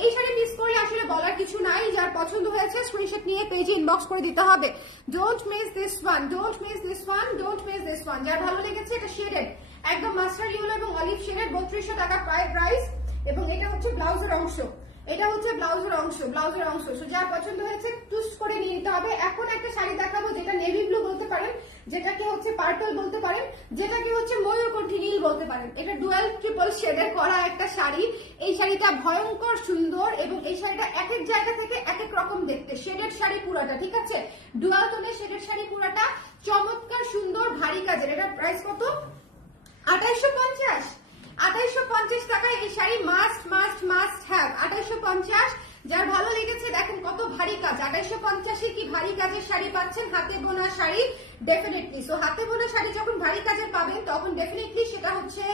এই শাড়ি মিস করলে আসলে বলার কিছু নাই। যার পছন্দ হয়েছে স্ক্রিনশট নিয়ে পেজে ইনবক্স করে দিতে হবে। Don't miss this one, don't miss this one, don't miss this one. যার ভালো লেগেছে, এটা শেডেড, একদম মাস্টার্ড ইয়েলো এবং অলিভ শেডেড, 3200 টাকা প্রাইস। এবং এটা হচ্ছে ব্লাউজের অংশ, এটা হচ্ছে ব্লাউজের অংশ, ব্লাউজের অংশ। সো যার পছন্দ হয়েছে চুজ করে নিয়ে নিতে হবে। এখন একটা শাড়ি দেখাবো যেটা নেভি ব্লু বলতে পারেন, যেটাকে হচ্ছে পার্পল বলতে পারেন, যেটাকে হচ্ছে ময়ূরকণ্ঠী নীল বলতে পারেন। এটা ডুয়াল ট্রিপল শেডের করা একটা শাড়ি। এই শাড়িটা ভয়ঙ্কর সুন্দর এবং এই শাড়িটা এক এক জায়গা থেকে এক এক রকম দেখতে। শেডের শাড়ি পুরাটা, ঠিক আছে, ডুয়াল টোনের শেডের শাড়ি পুরাটা, চমৎকার সুন্দর ভারী কাজের। এটা প্রাইস কত? 2850, 2850 টাকায় এই sari must must must have, 2850। যার ভালো লেগেছে দেখেন কত ভারী কাজ, 2850 কি ভারী কাজের শাড়ি পাচ্ছেন, হাতে বোনা শাড়ি ডেফিনেটলি। সো হাতে বোনা শাড়ি যখন ভারী কাজের পাবেন তখন ডেফিনেটলি সেটা হচ্ছে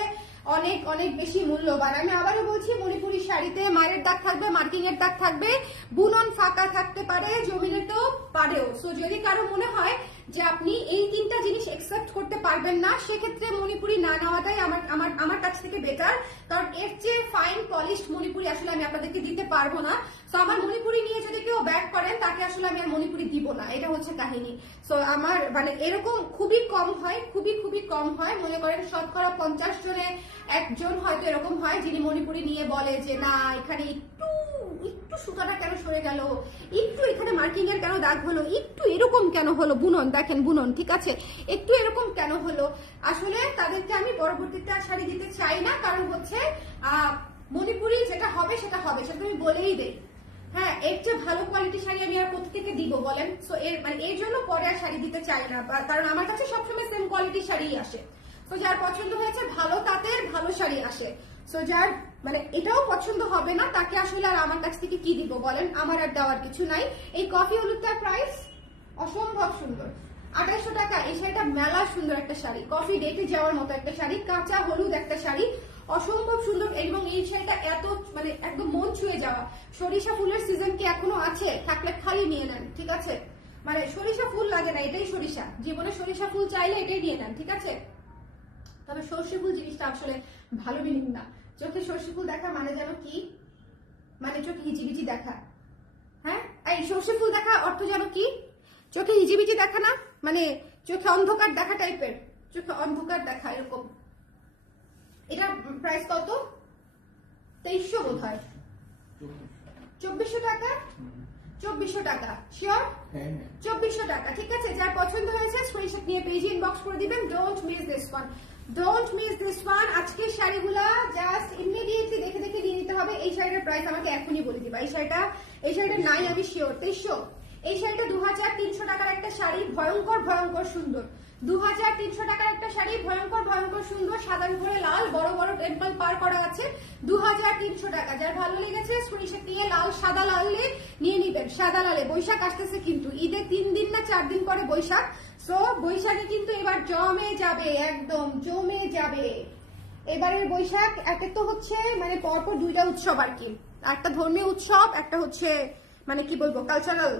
অনেক অনেক বেশি মূল্যবান। আমি আবারও বলছি, মণিপুরি শাড়িতে মায়ের দাগ থাকবে, মার্কিং এর দাগ থাকবে, বুনন ফাঁকা থাকতে পারে, জমিনেতেও পারেও। সো যদি কারো মনে হয় যে আপনি এই তিনটা জিনিস একসেপ্ট করতে পারবেন না, সেক্ষেত্রে মণিপুরি না নেওয়াটাই আমার কাছ থেকে বেটার, কারণ এর চেয়ে ফাইন পলিশড মণিপুরি আসলে আমি আপনাদেরকে দিতে পারবো না। সো আমার মণিপুরি নিয়ে যদি কেউ ব্যাক করেন তাকে আসলে আমি আর মণিপুরি দিব না, এটা হচ্ছে কাহিনী। সো আমার মানে এরকম খুবই কম হয়, খুবই খুবই কম হয়, মনে করেন শতকরা 50 জনে একজন হয়তো এরকম হয় যিনি মণিপুরি নিয়ে বলে যে না এখানে একটু একটু সুতাটা কেন সরে গেল, একটু এখানে মার্কিং এর কেন দাগ হলো, একটু এরকম কেন হলো, বুনন দেখেন বুনন, ঠিক আছে, একটু এরকম কেন হলো। আসলে তাদেরকে আমি পরবর্তীতে আর শাড়ি দিতে চাই না, কারণ হচ্ছে মণিপুরি যেটা হবে সেটা হবে, সেটা আমি বলেই দেই। হ্যাঁ, এর চেয়ে ভালো কোয়ালিটি শাড়ি আমি আর কোথা থেকে দিব বলেন। সো এর জন্য পরে আর শাড়ি দিতে চাই না, কারণ আমার কাছে সবসময় সেম কোয়ালিটি শাড়ি আসে। তো যার পছন্দ হয়েছে ভালো তাঁতের ভালো শাড়ি আসে। সো যার মানে এটাও পছন্দ হবে না তাকে আসলে আর আমার কাছ থেকে কি দিব বলেন, আমার আর দেওয়ার কিছু নাই। এই কফি হলুদটার প্রাইস অসম্ভব সুন্দর, 2800 টাকা। এই শাড়িটা মেলা সুন্দর একটা শাড়ি, কফি ডেটে যাওয়ার মতো একটা শাড়ি, কাঁচা হলুদ একটা শাড়ি, অসম্ভব সুন্দর। এবং এই শাড়িটা এত মানে একদম মন ছুঁয়ে যাওয়া। সরিষা ফুলের সিজন কি এখনো আছে? থাকলে খালি নিয়ে নেন, ঠিক আছে, মানে সরিষা ফুল লাগে না, এটাই সরিষা, জীবনে সরিষা ফুল চাইলে এটাই নিয়ে নেন, ঠিক আছে। তবে সর্ষে ফুল জিনিসটা আসলে ভালো মিনিং না। চোখে সর্ষে ফুল দেখা মানে যেন কি, মানে চোখে হিজিবিজি দেখা। হ্যাঁ, এই সর্ষে ফুল দেখা অর্থ যেন কি, চোখে হিজিবিজি দেখা না, মানে চোখে অন্ধকার দেখা টাইপের, চোখে অন্ধকার দেখা এরকম। এটার প্রাইস কত? 2300 বোধ হয়, 2400 টাকা, 2400 টাকা শিওর, 2400 টাকা, ঠিক আছে। যার পছন্দ হয়েছে স্ক্রিনশট নিয়ে পেজে ইনবক্স করে দিবেন। Don't miss this one, don't miss this one. আজকের শাড়িগুলা জাস্ট ইমিডিয়েটলি দেখে দেখে দিয়ে নিতে হবে। এই শাড়িটার প্রাইস আমাকে এখনই বলে দিবা। এই শাড়িটা নাই আমি শিওর, 2300। এই শাড়িটা 2300 টাকার একটা শাড়ি, ভয়ঙ্কর ভয়ঙ্কর সুন্দর, 2300 টাকার একটা শাড়ি, ভয়ঙ্কর ভয়ঙ্কর সুন্দর, সাদার উপরে লাল, বড় বড় টেম্পল পার করা আছে, 2300 টাকা। যার ভালো লেগেছে স্ক্রিনশট নিয়ে লাল সাদা লালে নিয়ে নিবেন। সাদা লালে বৈশাখ আসতেছে কিন্তু, ঈদের 3 দিন না 4 দিন পরে বৈশাখ। সো বৈশাখে কিন্তু এবার জমে যাবে, একদম জমে যাবে এবারের বৈশাখ। একটা তো হচ্ছে মানে পরপর 2টা উৎসব আর কি, একটা ধর্মীয় উৎসব, একটা হচ্ছে মানে কি বলবো কালচারাল।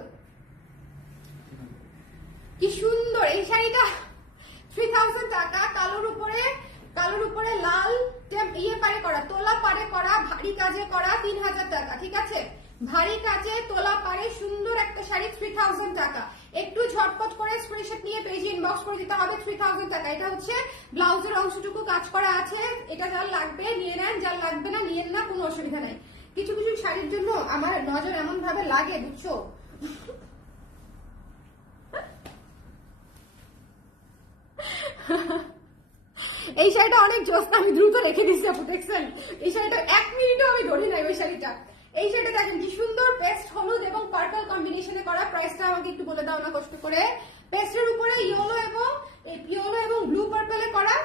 কি সুন্দর এই শাড়িটা, 3000 টাকা, কালোর উপরে লাল ইয়ে পারে করা, তোলা পারে করা, ভারী কাজে করা, 3000 টাকা, ঠিক আছে, ভারী কাজে তোলা পারে সুন্দর একটা শাড়ি, 3000 টাকা। একটু ঝটপট করে স্ক্রিনশট নিয়ে পেজে ইনবক্স করে দিতে হবে, 3000 টাকা। এটা হচ্ছে ব্লাউজের অংশটুকু কাজ করা আছে, এটা যার লাগবে নিয়ে নেন, যার লাগবে না নিয়েন না, কোনো অসুবিধা নাই। শাড়ির জন্য আমার নজর এমন ভাবে লাগে, বুঝছো? এই শাড়িটা অনেক জোস্ত, আমি দ্রুত রেখে দিচ্ছি আপু, দেখছেন? এই শাড়িটা 1 মিনিটও আমি ধরি নাই ওই শাড়িটা। এই শাড়িটা দেখেন কি সুন্দর, পেস্ট হলুদ এবং পার্পল কম্বিনেশনে করা। প্রাইসটা আমাকে একটু বলে দাও না কষ্ট করে। পেস্টের উপরে ইয়েলো এবং ব্লু পার্পলে করা,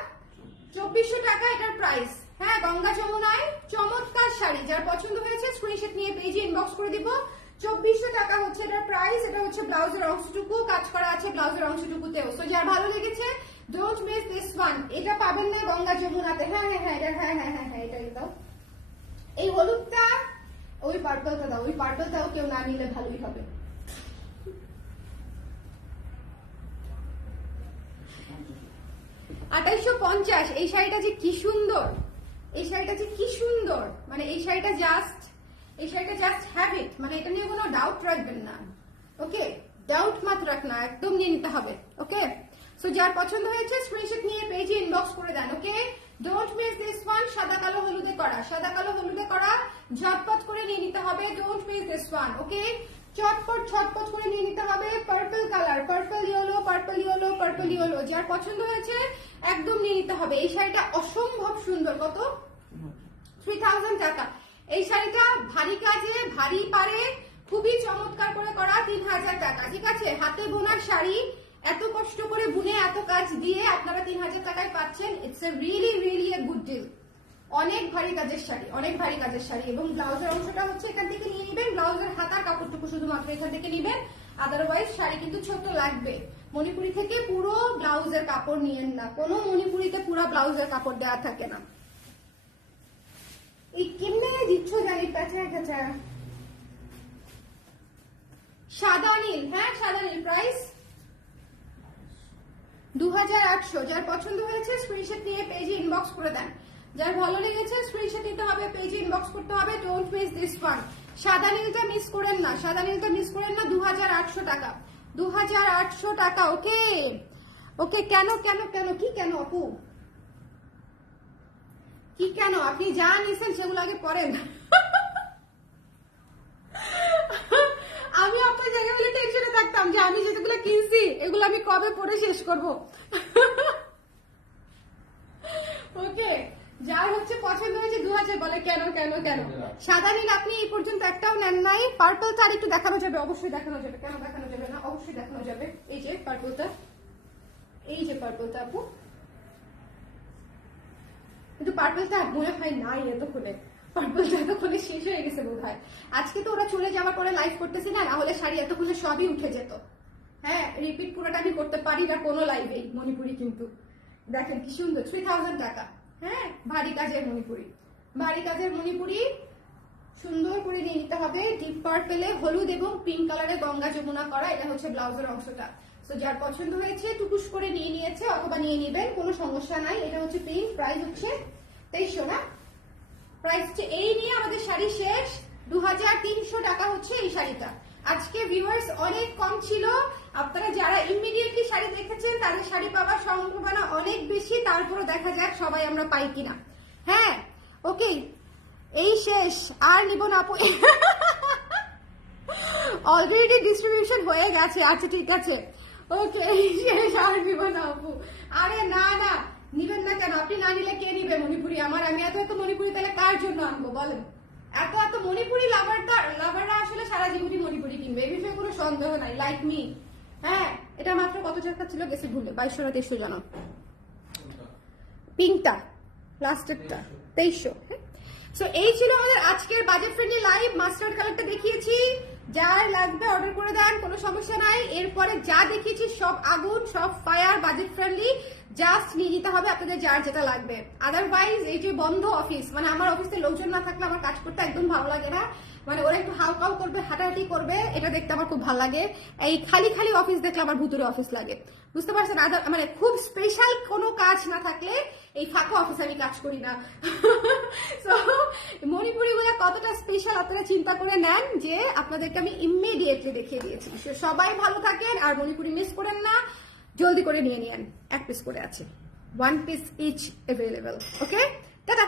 2400 টাকা এটার প্রাইস। হ্যাঁ, গঙ্গা যমুনায় চমৎকার শাড়ি, যার পছন্দ হয়েছে স্ক্রিনশট নিয়ে পেজে ইনবক্স করে দিব। 2400 টাকা হচ্ছে এটার প্রাইস। এটা হচ্ছে ব্লাউজের অংশটুকু কাজ করা আছে, ব্লাউজের অংশটুকুতেও। সো যার ভালো লেগেছে ডোন্ট মিস দিস ওয়ান। এটা পাবেন না গঙ্গা যমুনাতে। হ্যাঁ, এটাই দাও। এই হলুদটা, ওই পার্পলটা দাও, ওই পার্পলটাও কেউ না নিলে ভালোই হবে। $2850। এই শাড়িটা যে কি সুন্দর, এই শাড়িটা যে কি সুন্দর, মানে এই শাড়িটা জাস্ট হ্যাভ ইট, মানে এটা নিয়ে কোনো ডাউট রাখবেন না। ওকে, ডাউট মাত রাখনা, একদম নিয়ে নিতে হবে। ওকে, সো যার পছন্দ হয়েছে স্ক্রিনশট নিয়ে পেজে ইনবক্স করে দেন। Okay, don't miss this one. সাদা কালো হলুদে করা, ঝটপট করে নিয়ে নিতে হবে। Don't miss this one. Okay, ছটপট করে নিয়ে নিতে হবে। পার্পল কালার, পার্পল ইয়েলো, যার পছন্দ হয়েছে একদম নিয়ে নিতে হবে। এই শাড়িটা অসম্ভব সুন্দর। কত? 3000 টাকা। এই শাড়িটা ভারী কাজে, ভারী পারে, খুবই চমৎকার করে করা, 3000 টাকা। ঠিক আছে, হাতে বোনার শাড়ি, এত কষ্ট করে বুনে এত কাজ দিয়ে আপনারা 3000 টাকায় পাচ্ছেন। It's a really a good deal. অনেক ভারী কাজের শাড়ি এবং ব্লাউজের অংশটা হচ্ছে এখান থেকে নিয়ে নেবেন। ব্লাউজের হাতার কাপড়টুকু শুধুমাত্র এখান থেকে নেবেন, আদারওয়াইজ শাড়ি কিন্তু ছোট লাগবে। মণিপুরি থেকে পুরো ব্লাউজের কাপড় নিয়েন না, কোনো মণিপুরিতে পুরো ব্লাউজের কাপড় দেওয়া থাকে না। এই কেমনে দিচ্ছ জানি, পেঁচা সাদা নীল। হ্যাঁ, সাদা নীল, প্রাইস 2800। যার পছন্দ হয়েছে স্ক্রিনশট নিয়ে পেজে ইনবক্স করে দেন। যার ভালো লেগেছে স্ক্রিনশট নিতে হবে, পেজে ইনবক্স করতে হবে। Don't miss this one. সাদা নীলটা মিস করেন না, 2800 টাকা। 2800 টাকা। ওকে, কেন কি কেন আপু, কি কেন? আপনি যা নিছেন সেগুলো আগে পড়েন। আমি আপনার জায়গায় বলে টেনশনে থাকতাম যে আমি যেগুলো কিনছি এগুলো আমি কবে পরে শেষ করব। ওকে, যার হচ্ছে পছন্দ হয়েছে 2000 বলে কেন। সাদা নীল আপনি এই পর্যন্ত একটাও নেন নাই। পার্পলটা আর একটু দেখানো যাবে, অবশ্যই দেখানো যাবে। কেন দেখানো যাবে না? অবশ্যই দেখানো যাবে। এই যে পার্পলটা আপু, কিন্তু পার্পলটা মনে হয় নাই এতক্ষণে, পার্পলটা এতক্ষণে শেষ হয়ে গেছে বোধ হয়। আজকে তো ওরা চলে যাওয়ার পরে লাইভ করতেছি না, হলে শাড়ি এতক্ষণে সবই উঠে যেত। হ্যাঁ, রিপিট পুরোটা আমি করতে পারি না কোনো লাইভেই। মণিপুরি কিন্তু দেখেন কি সুন্দর, 3000 টাকা। হ্যাঁ, ভারী কাজের মণিপুরি সুন্দর করে নিয়ে নিতে হবে। ডিপ পার্পেলে হলুদ এবং পিঙ্ক কালারে গঙ্গা যমুনা করা, এটা হচ্ছে ব্লাউজের অংশটা। তো যার পছন্দ হয়েছে টুকুস করে নিয়ে নিয়েছে অথবা নিয়ে নেবেন, কোনো সমস্যা নাই। এটা হচ্ছে পিঙ্ক, প্রাইস হচ্ছে 2300 না? প্রাইস হচ্ছে এই নিয়ে আমাদের শাড়ি শেষ। 2300 টাকা হচ্ছে এই শাড়িটা। আজকে ভিউয়ার্স অনেক কম ছিল, আপনারা যারা ইমিডিয়েটলি শাড়ি দেখেছেন তাদের শাড়ি পাওয়ার সম্ভাবনা অনেক বেশি। তারপরে দেখা যাক সবাই আমরা পাই কিনা। হ্যাঁ, ওকে, এই শেষ, আর নিব না আপু। অলরেডি ডিস্ট্রিবিউশন হয়ে গেছে। আচ্ছা ঠিক আছে, ওকে, এই শেষ, আর নিব না আপু। আরে না, নিবেন না কেন? আপনি না নিলে কে নিবে মণিপুরি আমার? আমি এত মণিপুরি তাহলে কার জন্য আনবো বলেন? এত মণিপুরি লাভাররা আসলে সারা জীবনই মণিপুরি কিনবে, এই বিষয়ে কোনো সন্দেহ নাই, লাইক মি। হ্যাঁ, এটা মাত্র কত টাকা ছিল গেছে ভুলে, 2200 না 2300 জানো? পিঙ্কটা লাস্টেরটা 2300। সো এই ছিল আমাদের আজকের বাজেট ফ্রেন্ডলি লাইভ। মাস্টার্ড কালারটা দেখিয়েছি, যার লাগবে অর্ডার করে দেন, কোনো সমস্যা নাই। এরপরে যা দেখিয়েছি সব আগুন, সব ফায়ার, বাজেট ফ্রেন্ডলি, জাস্ট নিয়ে নিতে হবে আপনাদের যার যেটা লাগবে। আদারওয়াইজ এই যে বন্ধ অফিস, মানে আমার অফিসে লোকজন না থাকলে আমার কাজ করতে একদম ভালো লাগে না। মানে ওরা একটু হাউকাউ করবে, হাঁটাহাঁটি করবে, এটা দেখতে আমার খুব ভালো লাগে। এই খালি অফিস দেখলে আমার ভুতুরে অফিস লাগে, বুঝতে পারছেন? মানে খুব স্পেশাল কোনো কাজ না থাকলে এই ফাঁকা অফিসে আমি কাজ করি না। সো মণিপুরি গুলা কতটা স্পেশাল আপনারা চিন্তা করে নেন যে আপনাদেরকে আমি ইমিডিয়েটলি দেখিয়ে দিয়েছি। সবাই ভালো থাকেন, আর মণিপুরি মিস করেন না, জলদি করে নিয়ে নিন। 1 পিস করে আছে, 1 পিস ইচ অ্যাভেলেবল। ওকে, টাটা।